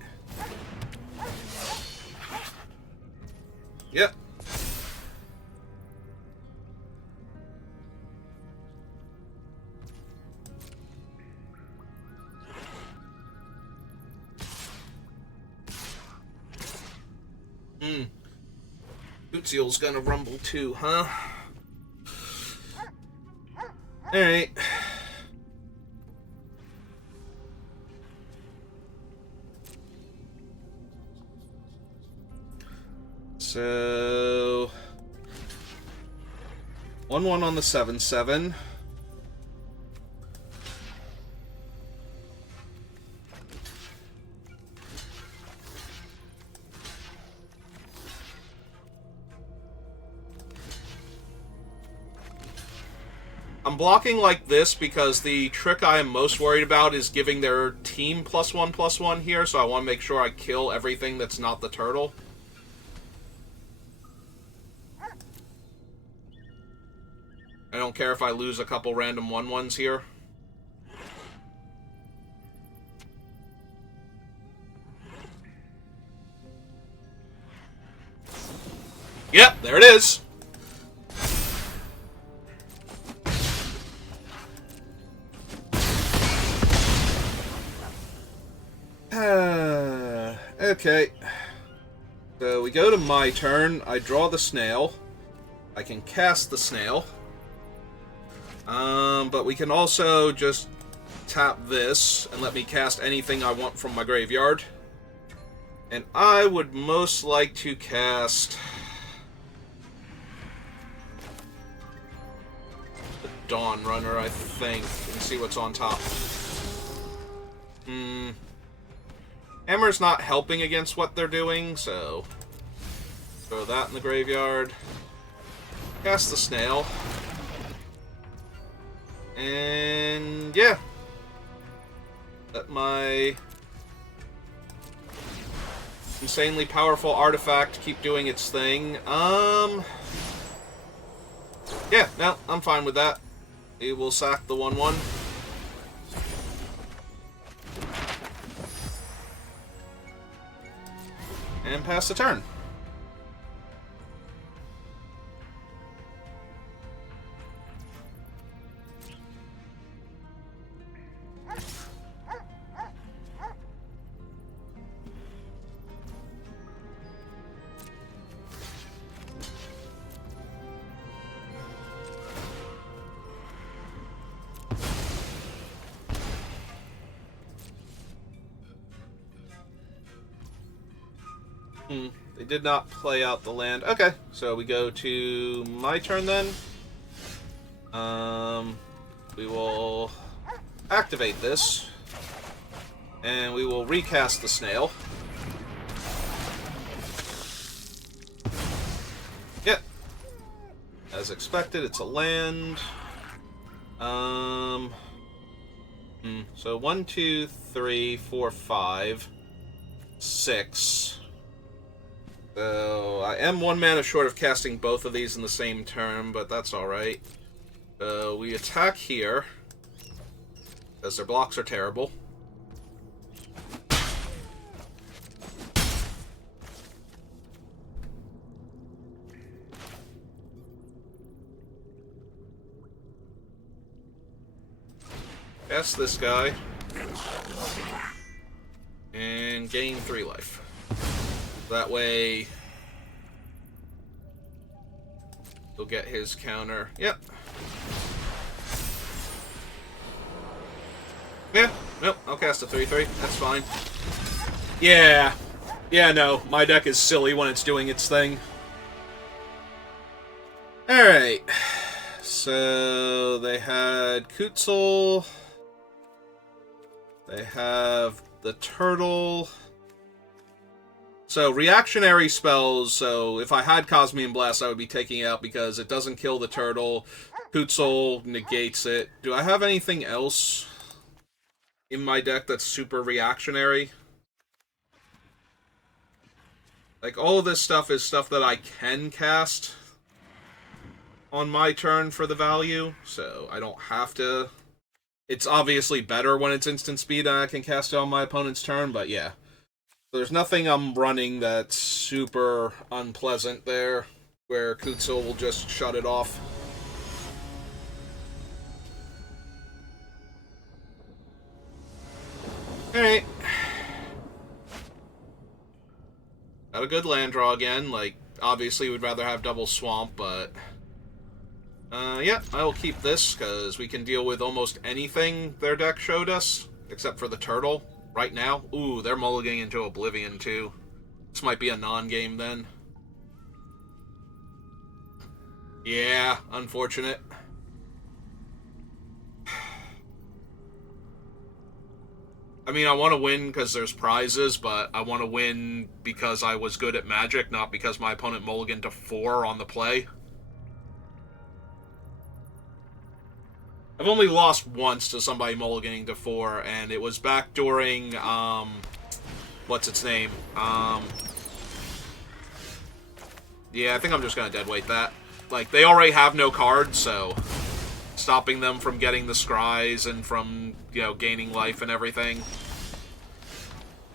Yep. Bootseal's gonna rumble too, huh? Alright. So... 1/1 on the 7/7. I'm blocking like this because the trick I am most worried about is giving their team +1/+1 here, so I want to make sure I kill everything that's not the turtle. I don't care if I lose a couple random 1/1s here. Yep, there it is. Okay. So we go to my turn. I draw the snail. I can cast the snail. But we can also just tap this and let me cast anything I want from my graveyard. And I would most like to cast the Dawn Runner, I think, and see what's on top. Hammer's not helping against what they're doing, so throw that in the graveyard. Cast the snail. And yeah. Let my insanely powerful artifact keep doing its thing. Yeah, no, I'm fine with that. We will sack the 1/1. And pass the turn. They did not play out the land. Okay, so we go to my turn then. We will activate this. And we will recast the snail. Yep. As expected, it's a land. So 1, 2, 3, 4, 5, 6. So I am 1 mana short of casting both of these in the same turn, but that's alright. So we attack here, because their blocks are terrible. Cast this guy. And gain 3 life. That way, He'll get his counter. Yep. Yeah, nope, I'll cast a 3-3. That's fine. Yeah. Yeah, no, my deck is silly when it's doing its thing. Alright. So, they had Kutzil. They have the Turtle. So, reactionary spells, so if I had Cosmian Blast, I would be taking it out because it doesn't kill the Turtle. Kutzil negates it. Do I have anything else in my deck that's super reactionary? Like, all of this stuff is stuff that I can cast on my turn for the value, so I don't have to. It's obviously better when it's instant speed and I can cast it on my opponent's turn, but yeah. There's nothing I'm running that's super unpleasant there, where Kutzil will just shut it off. Alright. Got a good land draw again. Like, obviously we'd rather have double swamp, but yeah, I will keep this, because we can deal with almost anything their deck showed us, except for the Turtle, right now. Ooh, they're mulliganing into Oblivion, too. This might be a non-game, then. Yeah, unfortunate. I mean, I want to win because there's prizes, but I want to win because I was good at Magic, not because my opponent mulliganed to 4 on the play. I've only lost once to somebody mulliganing to 4, and it was back during, what's its name? Yeah, I think I'm just going to deadweight that. Like, they already have no cards, so stopping them from getting the scries and from, you know, gaining life and everything.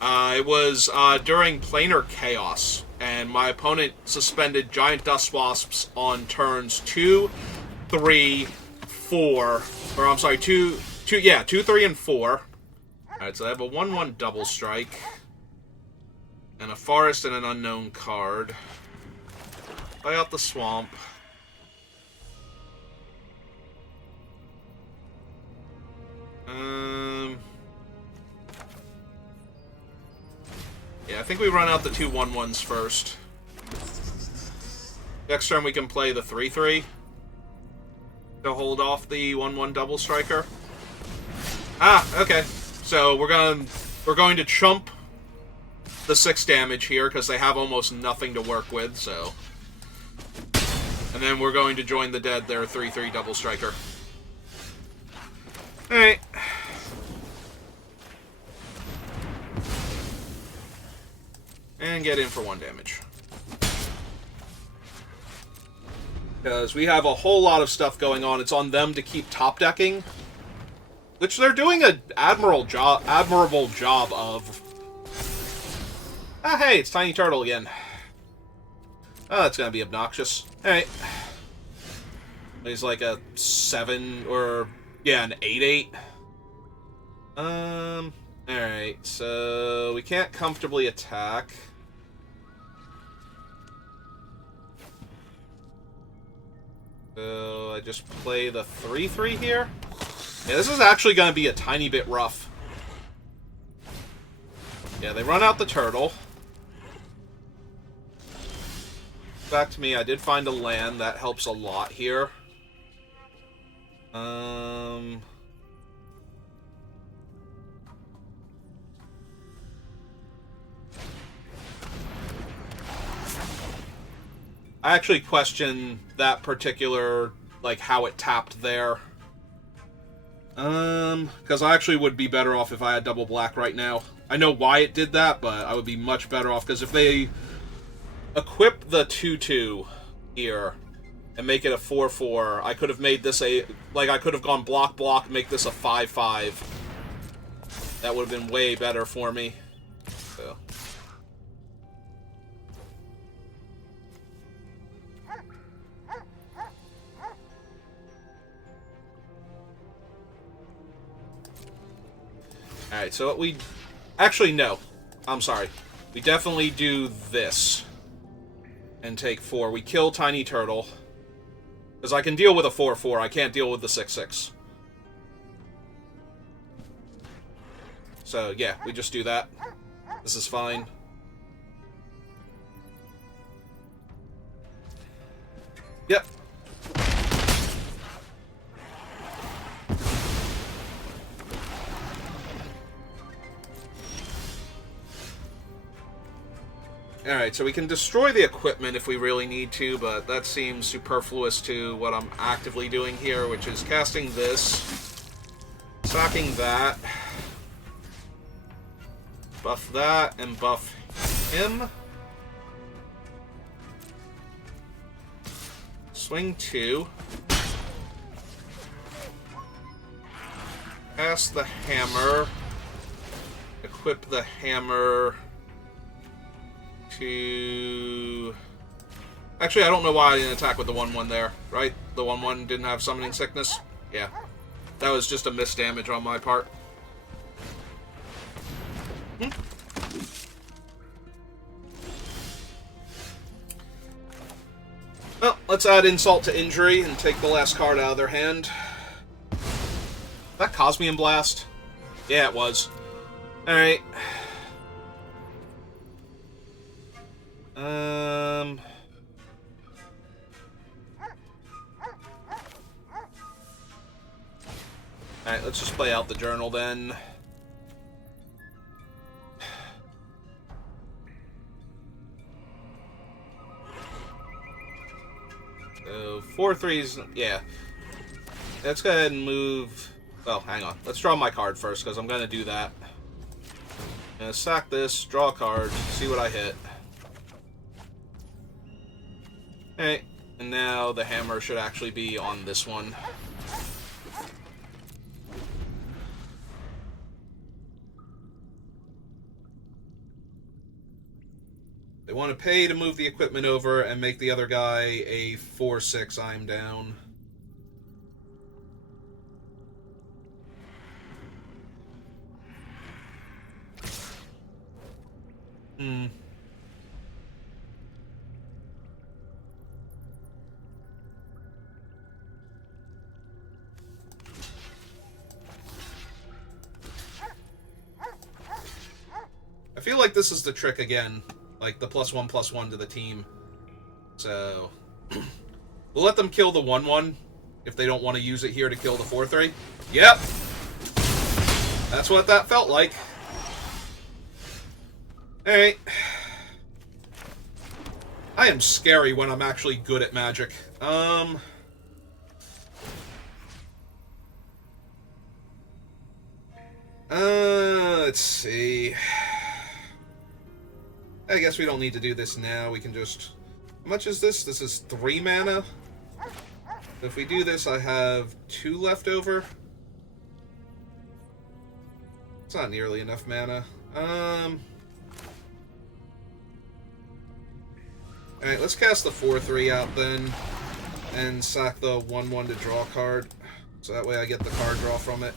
It was during Planar Chaos, and my opponent suspended Giant Dust Wasps on turns 2, 3, 4, or I'm sorry, 2, 3, and 4. Alright, so I have a 1/1 double strike, and a forest and an unknown card. Play out the swamp. Yeah, I think we run out the 2 1/1s first. Next turn we can play the 3/3 to hold off the 1/1 double striker. Ah, okay. So we're going to chump the 6 damage here because they have almost nothing to work with, so. And then we're going to join the dead, their 3/3 double striker. Alright. And get in for 1 damage. Because we have a whole lot of stuff going on. It's on them to keep top decking, which they're doing an admirable job of. Ah, hey, it's Tiny Turtle again. Oh, that's gonna be obnoxious. Alright. He's like a 7 or yeah, an 8/8. Alright, so we can't comfortably attack. So I just play the 3/3 here. Yeah, this is actually going to be a tiny bit rough. Yeah, they run out the Turtle. Back to me, I did find a land. That helps a lot here. I actually question that particular, like, how it tapped there. Because I actually would be better off if I had double black right now. I know why it did that, but I would be much better off, because if they equip the 2/2 here and make it a 4/4, I could have made this a, like, I could have gone block, make this a 5/5. That would have been way better for me. So. Alright, so what we... Actually, no. I'm sorry. We definitely do this. And take 4. We kill Tiny Turtle. Because I can deal with a 4-4, I can't deal with the 6-6. So, yeah, we just do that. This is fine. Yep. Alright, so we can destroy the equipment if we really need to, but that seems superfluous to what I'm actively doing here, which is casting this, sacking that, buff that, and buff him. Swing 2. Cast the hammer. Equip the hammer to... Actually, I don't know why I didn't attack with the 1-1 there, right? The 1-1 didn't have summoning sickness? Yeah. That was just a misdamage on my part. Well, let's add insult to injury and take the last card out of their hand. That Cosmian Blast? Yeah, it was. Alright. Alright, let's just play out the journal then. So, 4-3's... yeah. Let's go ahead and move... well, hang on. Let's draw my card first, because I'm going to do that. I'm going to sack this, draw a card, see what I hit. Alright, and now the hammer should actually be on this one. They want to pay to move the equipment over and make the other guy a 4-6, I'm down. I feel like this is the trick again. Like the +1/+1 to the team. So we'll let them kill the 1-1 if they don't want to use it here to kill the 4-3. Yep. That's what that felt like. Alright. I am scary when I'm actually good at Magic. Let's see. I guess we don't need to do this now. We can just... how much is this? This is 3 mana. If we do this, I have 2 left over. It's not nearly enough mana. Alright, let's cast the 4-3 out then. And sack the 1-1 to draw a card. So that way I get the card draw from it.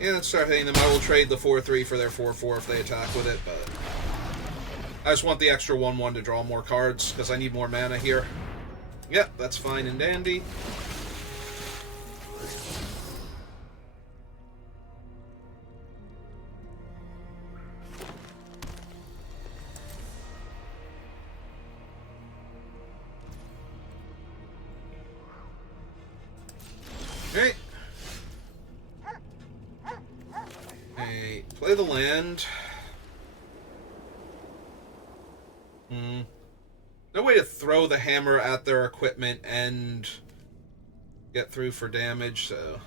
Yeah, let's start hitting them. I will trade the 4-3 for their 4-4 if they attack with it, but... I just want the extra 1-1 to draw more cards, because I need more mana here. Yep, that's fine and dandy. Okay. Play the land. No way to throw the hammer at their equipment and get through for damage, so...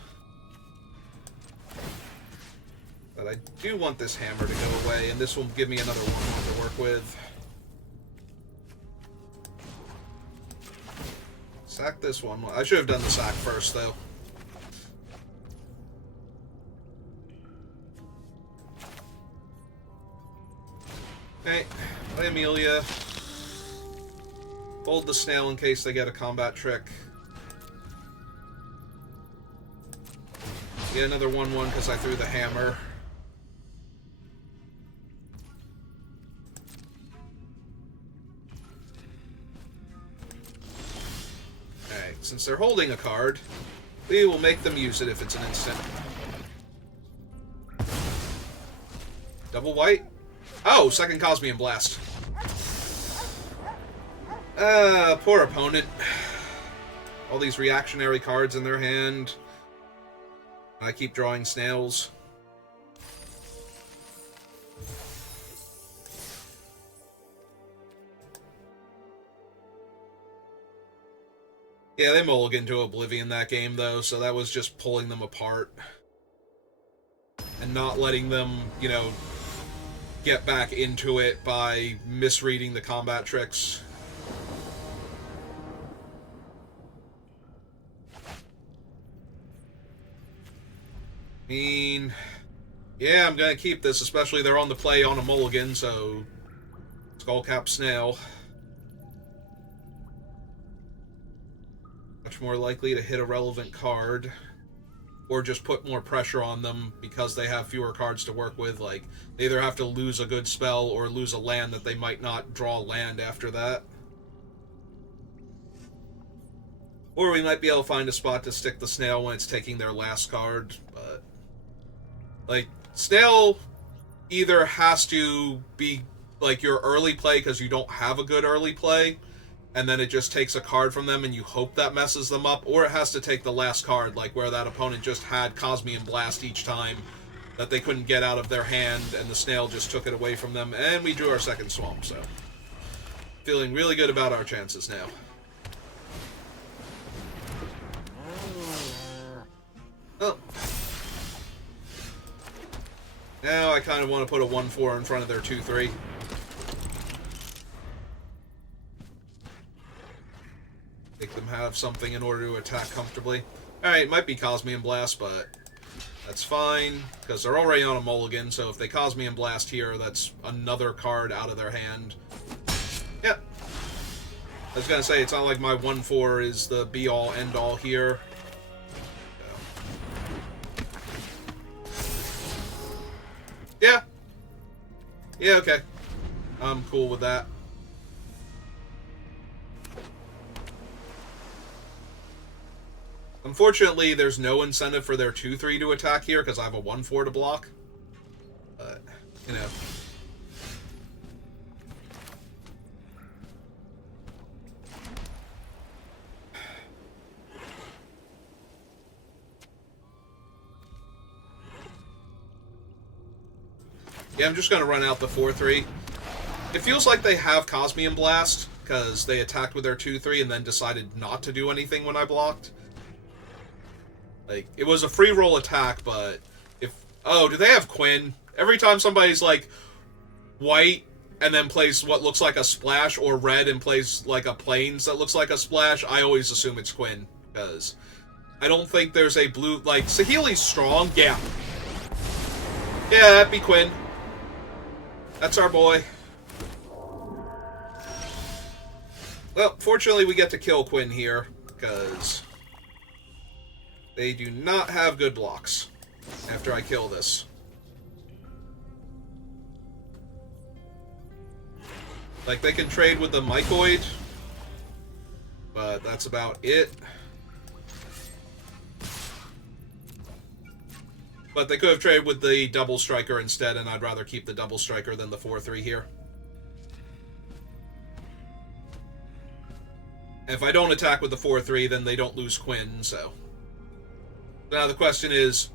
but I do want this hammer to go away, and this will give me another 1-1 to work with. Sack this one. I should have done the sack first, though. Okay, play Amelia. Hold the snail in case they get a combat trick. Get another 1-1 because I threw the hammer. since they're holding a card, we will make them use it if it's an instant. Double white? Oh, second Cosmian Blast. Poor opponent. All these reactionary cards in their hand. I keep drawing snails. Yeah, they mulliganed to Oblivion that game, though, so that was just pulling them apart. And not letting them, you know, get back into it by misreading the combat tricks. I mean, yeah, I'm gonna keep this, especially they're on the play on a mulligan, so Skullcap Snail. Much more likely to hit a relevant card, or just put more pressure on them because they have fewer cards to work with. Like, they either have to lose a good spell or lose a land that they might not draw land after that. Or we might be able to find a spot to stick the Snail when it's taking their last card, but... like, Snail either has to be, like, your early play because you don't have a good early play, and then it just takes a card from them and you hope that messes them up, or it has to take the last card, like where that opponent just had Cosmian Blast each time that they couldn't get out of their hand, and the Snail just took it away from them, and we drew our second Swamp, so... feeling really good about our chances now. Oh. Now I kind of want to put a 1-4 in front of their 2-3. Make them have something in order to attack comfortably. Alright, it might be Cosmian Blast, but that's fine, because they're already on a mulligan, so if they Cosmian Blast here, that's another card out of their hand. Yep. I was gonna say, it's not like my 1-4 is the be-all, end-all here. Yeah. Yeah, okay. I'm cool with that. Unfortunately, there's no incentive for their 2-3 to attack here, because I have a 1-4 to block. But, you know. Yeah, I'm just going to run out the 4-3. It feels like they have Cosmian Blast, because they attacked with their 2-3 and then decided not to do anything when I blocked. Like, it was a free roll attack, but if... oh, do they have Quinn? Every time somebody's, like, white and then plays what looks like a splash, or red and plays, like, a plains that looks like a splash, I always assume it's Quinn, because I don't think there's a blue... like, Saheeli's strong, yeah. Yeah, that'd be Quinn. That's our boy. Well, fortunately we get to kill Quinn here, because they do not have good blocks after I kill this. Like, they can trade with the Mycoid, but that's about it. But they could have traded with the Double Striker instead, and I'd rather keep the Double Striker than the 4-3 here. And if I don't attack with the 4-3, then they don't lose Quinn, so... now the question is,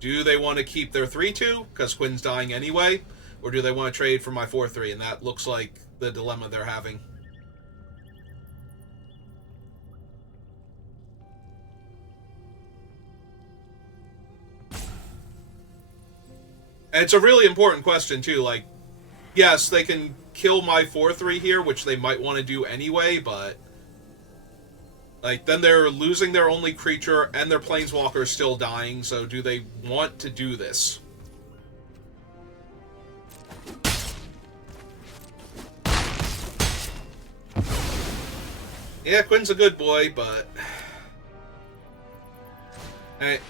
do they want to keep their 3-2, because Quinn's dying anyway, or do they want to trade for my 4-3? And that looks like the dilemma they're having. And it's a really important question, too. Like, yes, they can kill my 4-3 here, which they might want to do anyway, but... like, then they're losing their only creature, and their Planeswalker is still dying, so do they want to do this? Yeah, Quinn's a good boy, but... alright.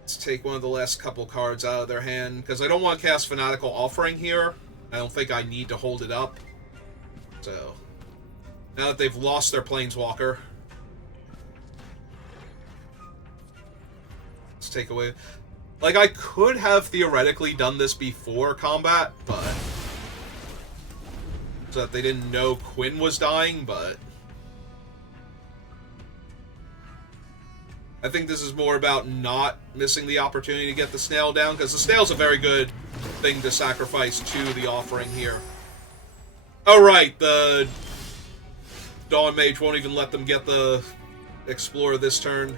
Let's take one of the last couple cards out of their hand, because I don't want to cast Fanatical Offering here. I don't think I need to hold it up. So... Now that they've lost their Planeswalker. Let's take away... Like, I could have theoretically done this before combat, but... so that they didn't know Quinn was dying, but... I think this is more about not missing the opportunity to get the snail down, because the snail's a very good thing to sacrifice to the offering here. Oh, right, the Dawn Mage won't even let them get the Explorer this turn.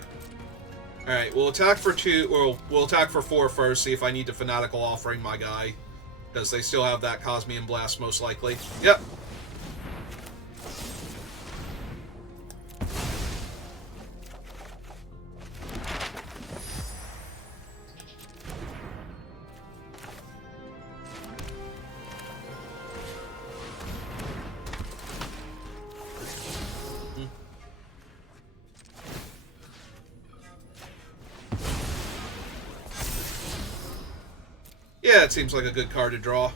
Alright, we'll attack for 2, or we'll attack for 4 first, see if I need to Fanatical Offering my guy. Because they still have that Cosmian Blast, most likely. Yep. Yeah, it seems like a good card to draw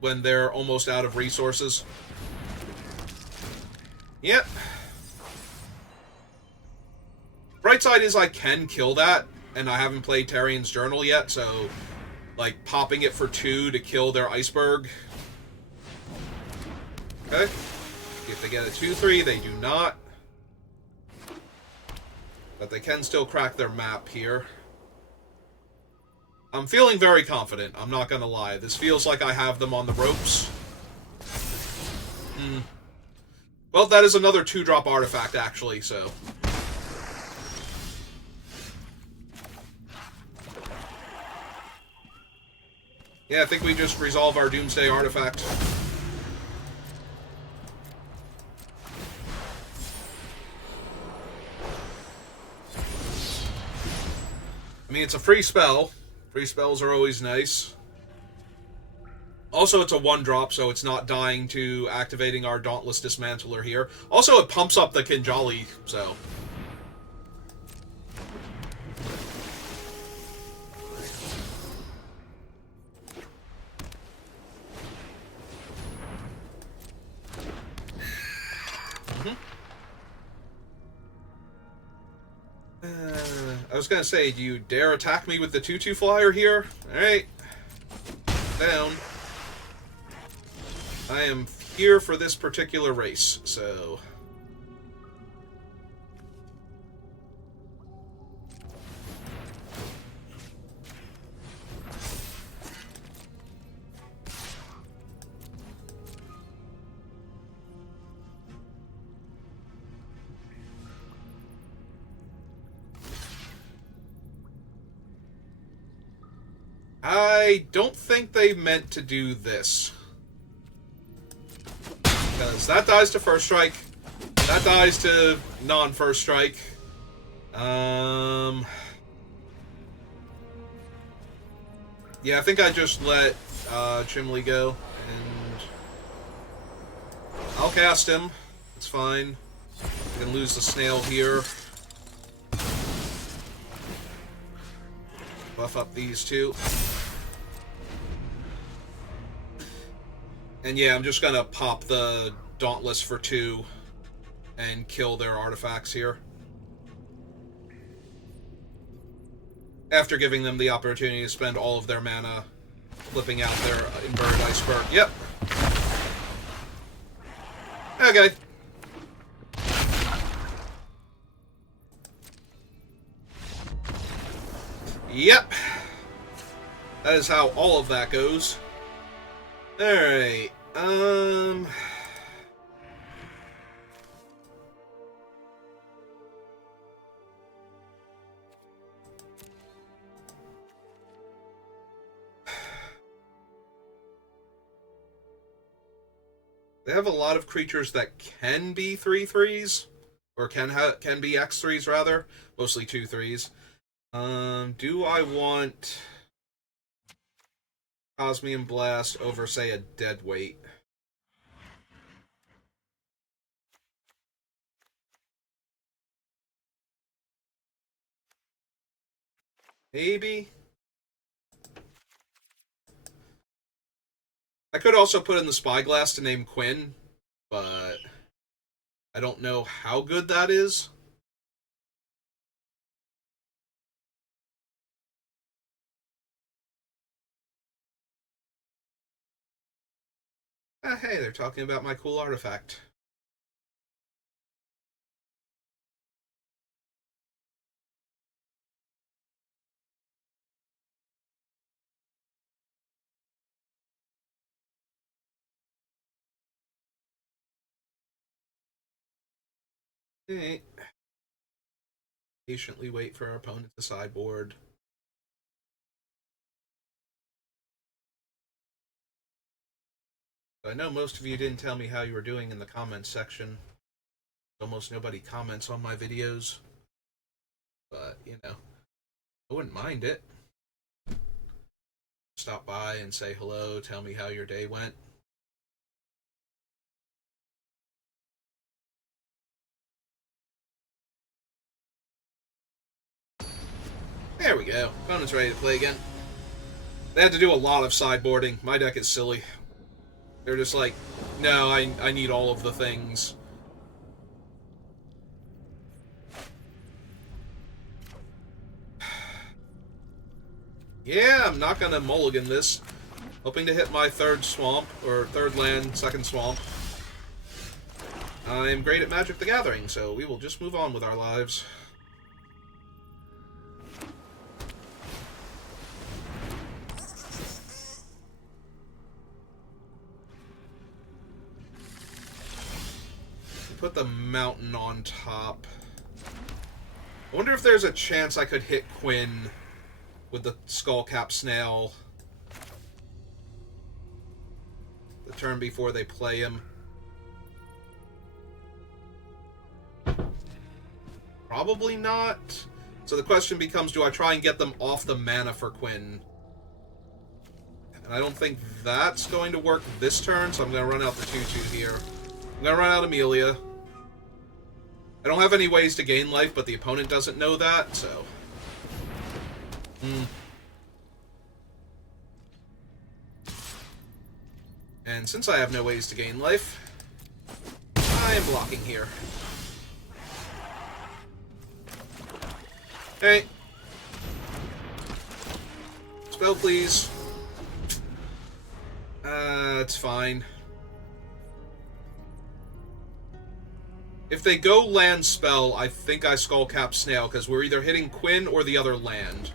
when they're almost out of resources. Yep. Bright side is I can kill that, and I haven't played Tarian's Journal yet, so, like, popping it for 2 to kill their Iceberg. Okay. If they get a 2-3, they do not. But they can still crack their map here. I'm feeling very confident, I'm not gonna lie. This feels like I have them on the ropes. Well, that is another 2-drop artifact, actually, so... yeah, I think we just resolve our Doomsday artifact. I mean, it's a free spell. Free spells are always nice. Also, it's a 1-drop, so it's not dying to activating our Dauntless Dismantler here. Also, it pumps up the Kinjali, so... I was gonna say, do you dare attack me with the 2/2 flyer here? Alright. Down. I am here for this particular race, so... I don't think they meant to do this. Because that dies to first strike. That dies to non-first strike. Yeah, I think I just let Chimley go. And I'll cast him. It's fine. I can lose the snail here. Buff up these two. And yeah, I'm just gonna pop the Dauntless for 2 and kill their artifacts here. After giving them the opportunity to spend all of their mana flipping out their Inverted Iceberg. Yep. Okay. Yep. That is how all of that goes. Alright, they have a lot of creatures that can be 3/3s, or can be X3s rather, mostly 2/3s. Do I want Cosmian Blast over, say, a Deadweight? Maybe? I could also put in the Spyglass to name Quinn, but I don't know how good that is. Hey, they're talking about my cool artifact. Hey. Patiently wait for our opponent to sideboard. I know most of you didn't tell me how you were doing in the comments section. Almost nobody comments on my videos. But, you know, I wouldn't mind it. Stop by and say hello, tell me how your day went. There we go. Opponent's ready to play again. They had to do a lot of sideboarding. My deck is silly. They're just like, no, I need all of the things. Yeah, I'm not gonna mulligan this. Hoping to hit my third swamp, or third land, second swamp. I'm great at Magic the Gathering, so we will just move on with our lives. Put the mountain on top. I wonder if there's a chance I could hit Quinn with the Skullcap Snail the turn before they play him. Probably not. So the question becomes, do I try and get them off the mana for Quinn? And I don't think that's going to work this turn, so I'm going to run out the 2-2 here. I'm going to run out Amelia. I don't have any ways to gain life, but the opponent doesn't know that, so... And since I have no ways to gain life, I am blocking here. Hey. Spell, please. It's fine. If they go land spell, I think I Skullcap Snail, because we're either hitting Quinn or the other land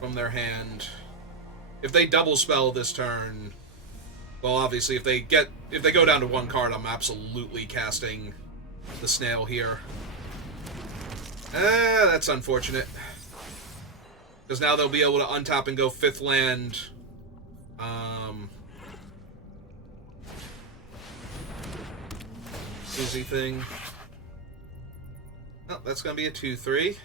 from their hand. If they double spell this turn, well, obviously, if they go down to one card, I'm absolutely casting the Snail here. That's unfortunate. Because now they'll be able to untap and go 5th land. Easy thing. Oh, that's going to be a 2-3.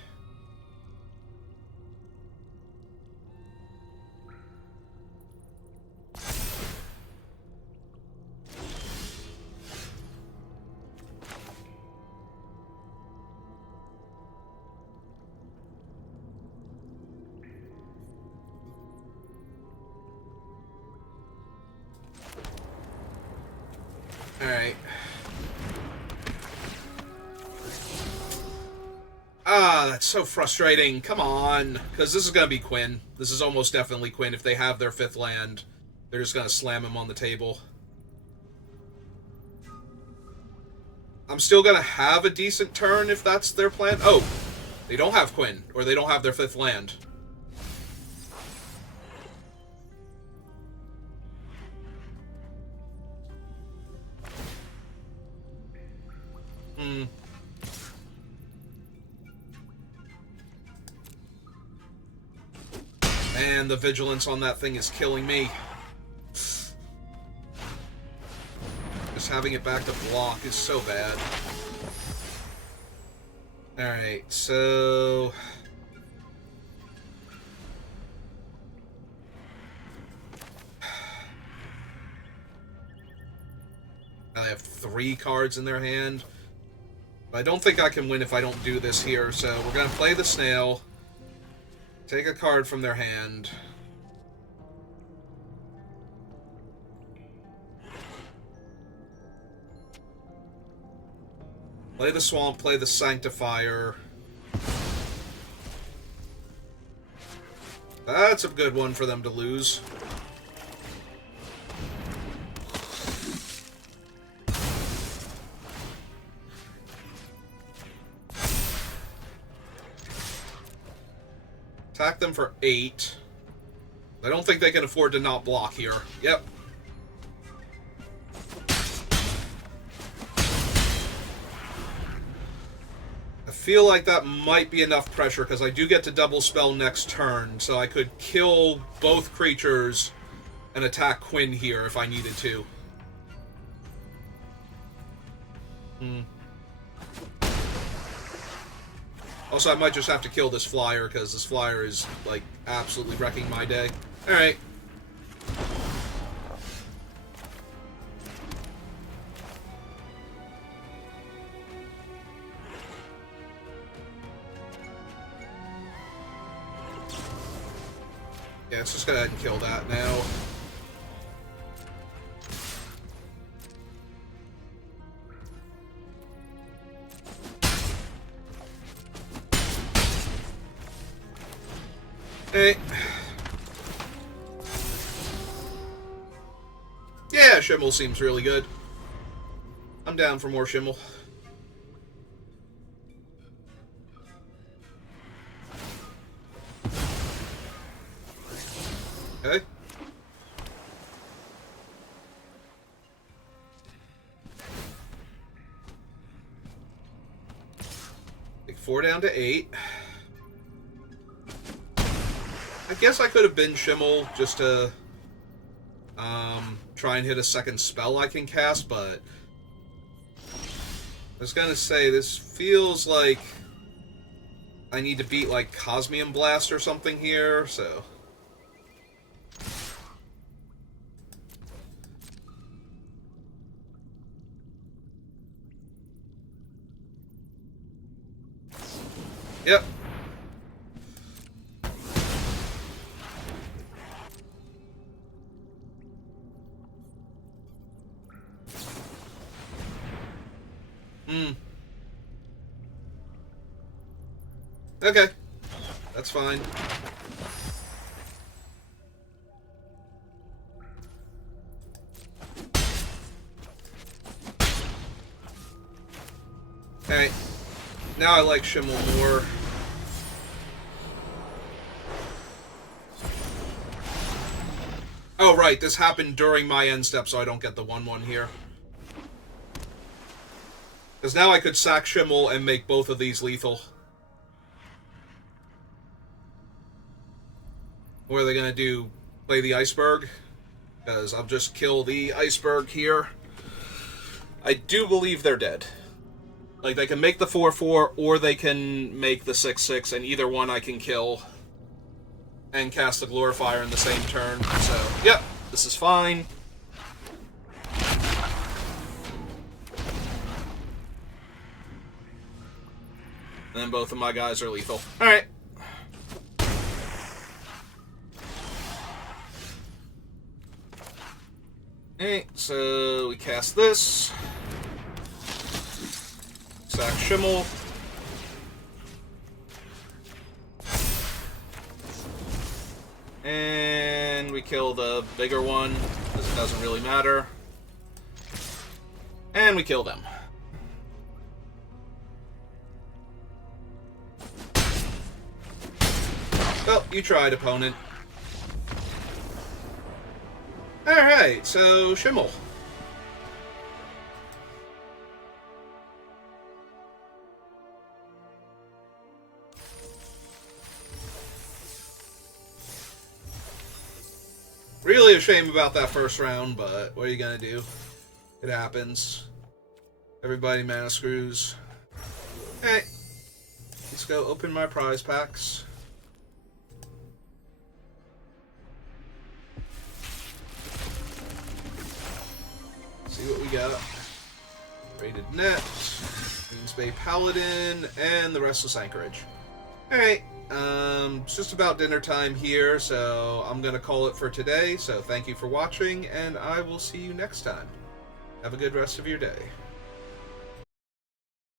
Alright. Ah, that's so frustrating. Come on. Because this is going to be Quinn. This is almost definitely Quinn. If they have their 5th land, they're just going to slam him on the table. I'm still going to have a decent turn if that's their plan. Oh, they don't have Quinn, or they don't have their 5th land. Man, the vigilance on that thing is killing me. Just having it back to block is so bad. Alright, so... I have 3 cards in their hand. But I don't think I can win if I don't do this here, so we're going to play the Snail. Take a card from their hand. Play the Swamp, play the Sanctifier. That's a good one for them to lose. Attack them for 8. I don't think they can afford to not block here. Yep. I feel like that might be enough pressure, because I do get to double spell next turn, so I could kill both creatures and attack Quinn here if I needed to. Also, I might just have to kill this flyer, because this flyer is, like, absolutely wrecking my day. Alright. Yeah, let's just go ahead and kill that now. Hey. Yeah, Shimmel seems really good. I'm down for more Shimmel. Okay. Take 4 down to 8. I guess I could have been Shimmel just to try and hit a second spell I can cast, but I was gonna say, this feels like I need to beat, like, Cosmium Blast or something here, so... Yep. Okay. That's fine. Okay. Now I like Shimmel more. Oh, right. This happened during my end step, so I don't get the 1/1 here. Because now I could sack Shimmel and make both of these lethal. What are they going to do? Play the Iceberg? Because I'll just kill the Iceberg here. I do believe they're dead. Like, they can make the 4/4, or they can make the 6/6, and either one I can kill and cast the Glorifier in the same turn. So, yep, this is fine. And then both of my guys are lethal. Alright. Alright, so we cast this. Sack Shimmel. And we kill the bigger one, because it doesn't really matter. And we kill them. Well, you tried, opponent. Alright, so Shimmel. Really a shame about that first round, but what are you gonna do? It happens. Everybody mana screws. Hey, let's go open my prize packs. See what we got. Rated Net, Queen's Bay Paladin, and the Restless Anchorage. Alright, it's just about dinner time here, so I'm going to call it for today. So thank you for watching, and I will see you next time. Have a good rest of your day.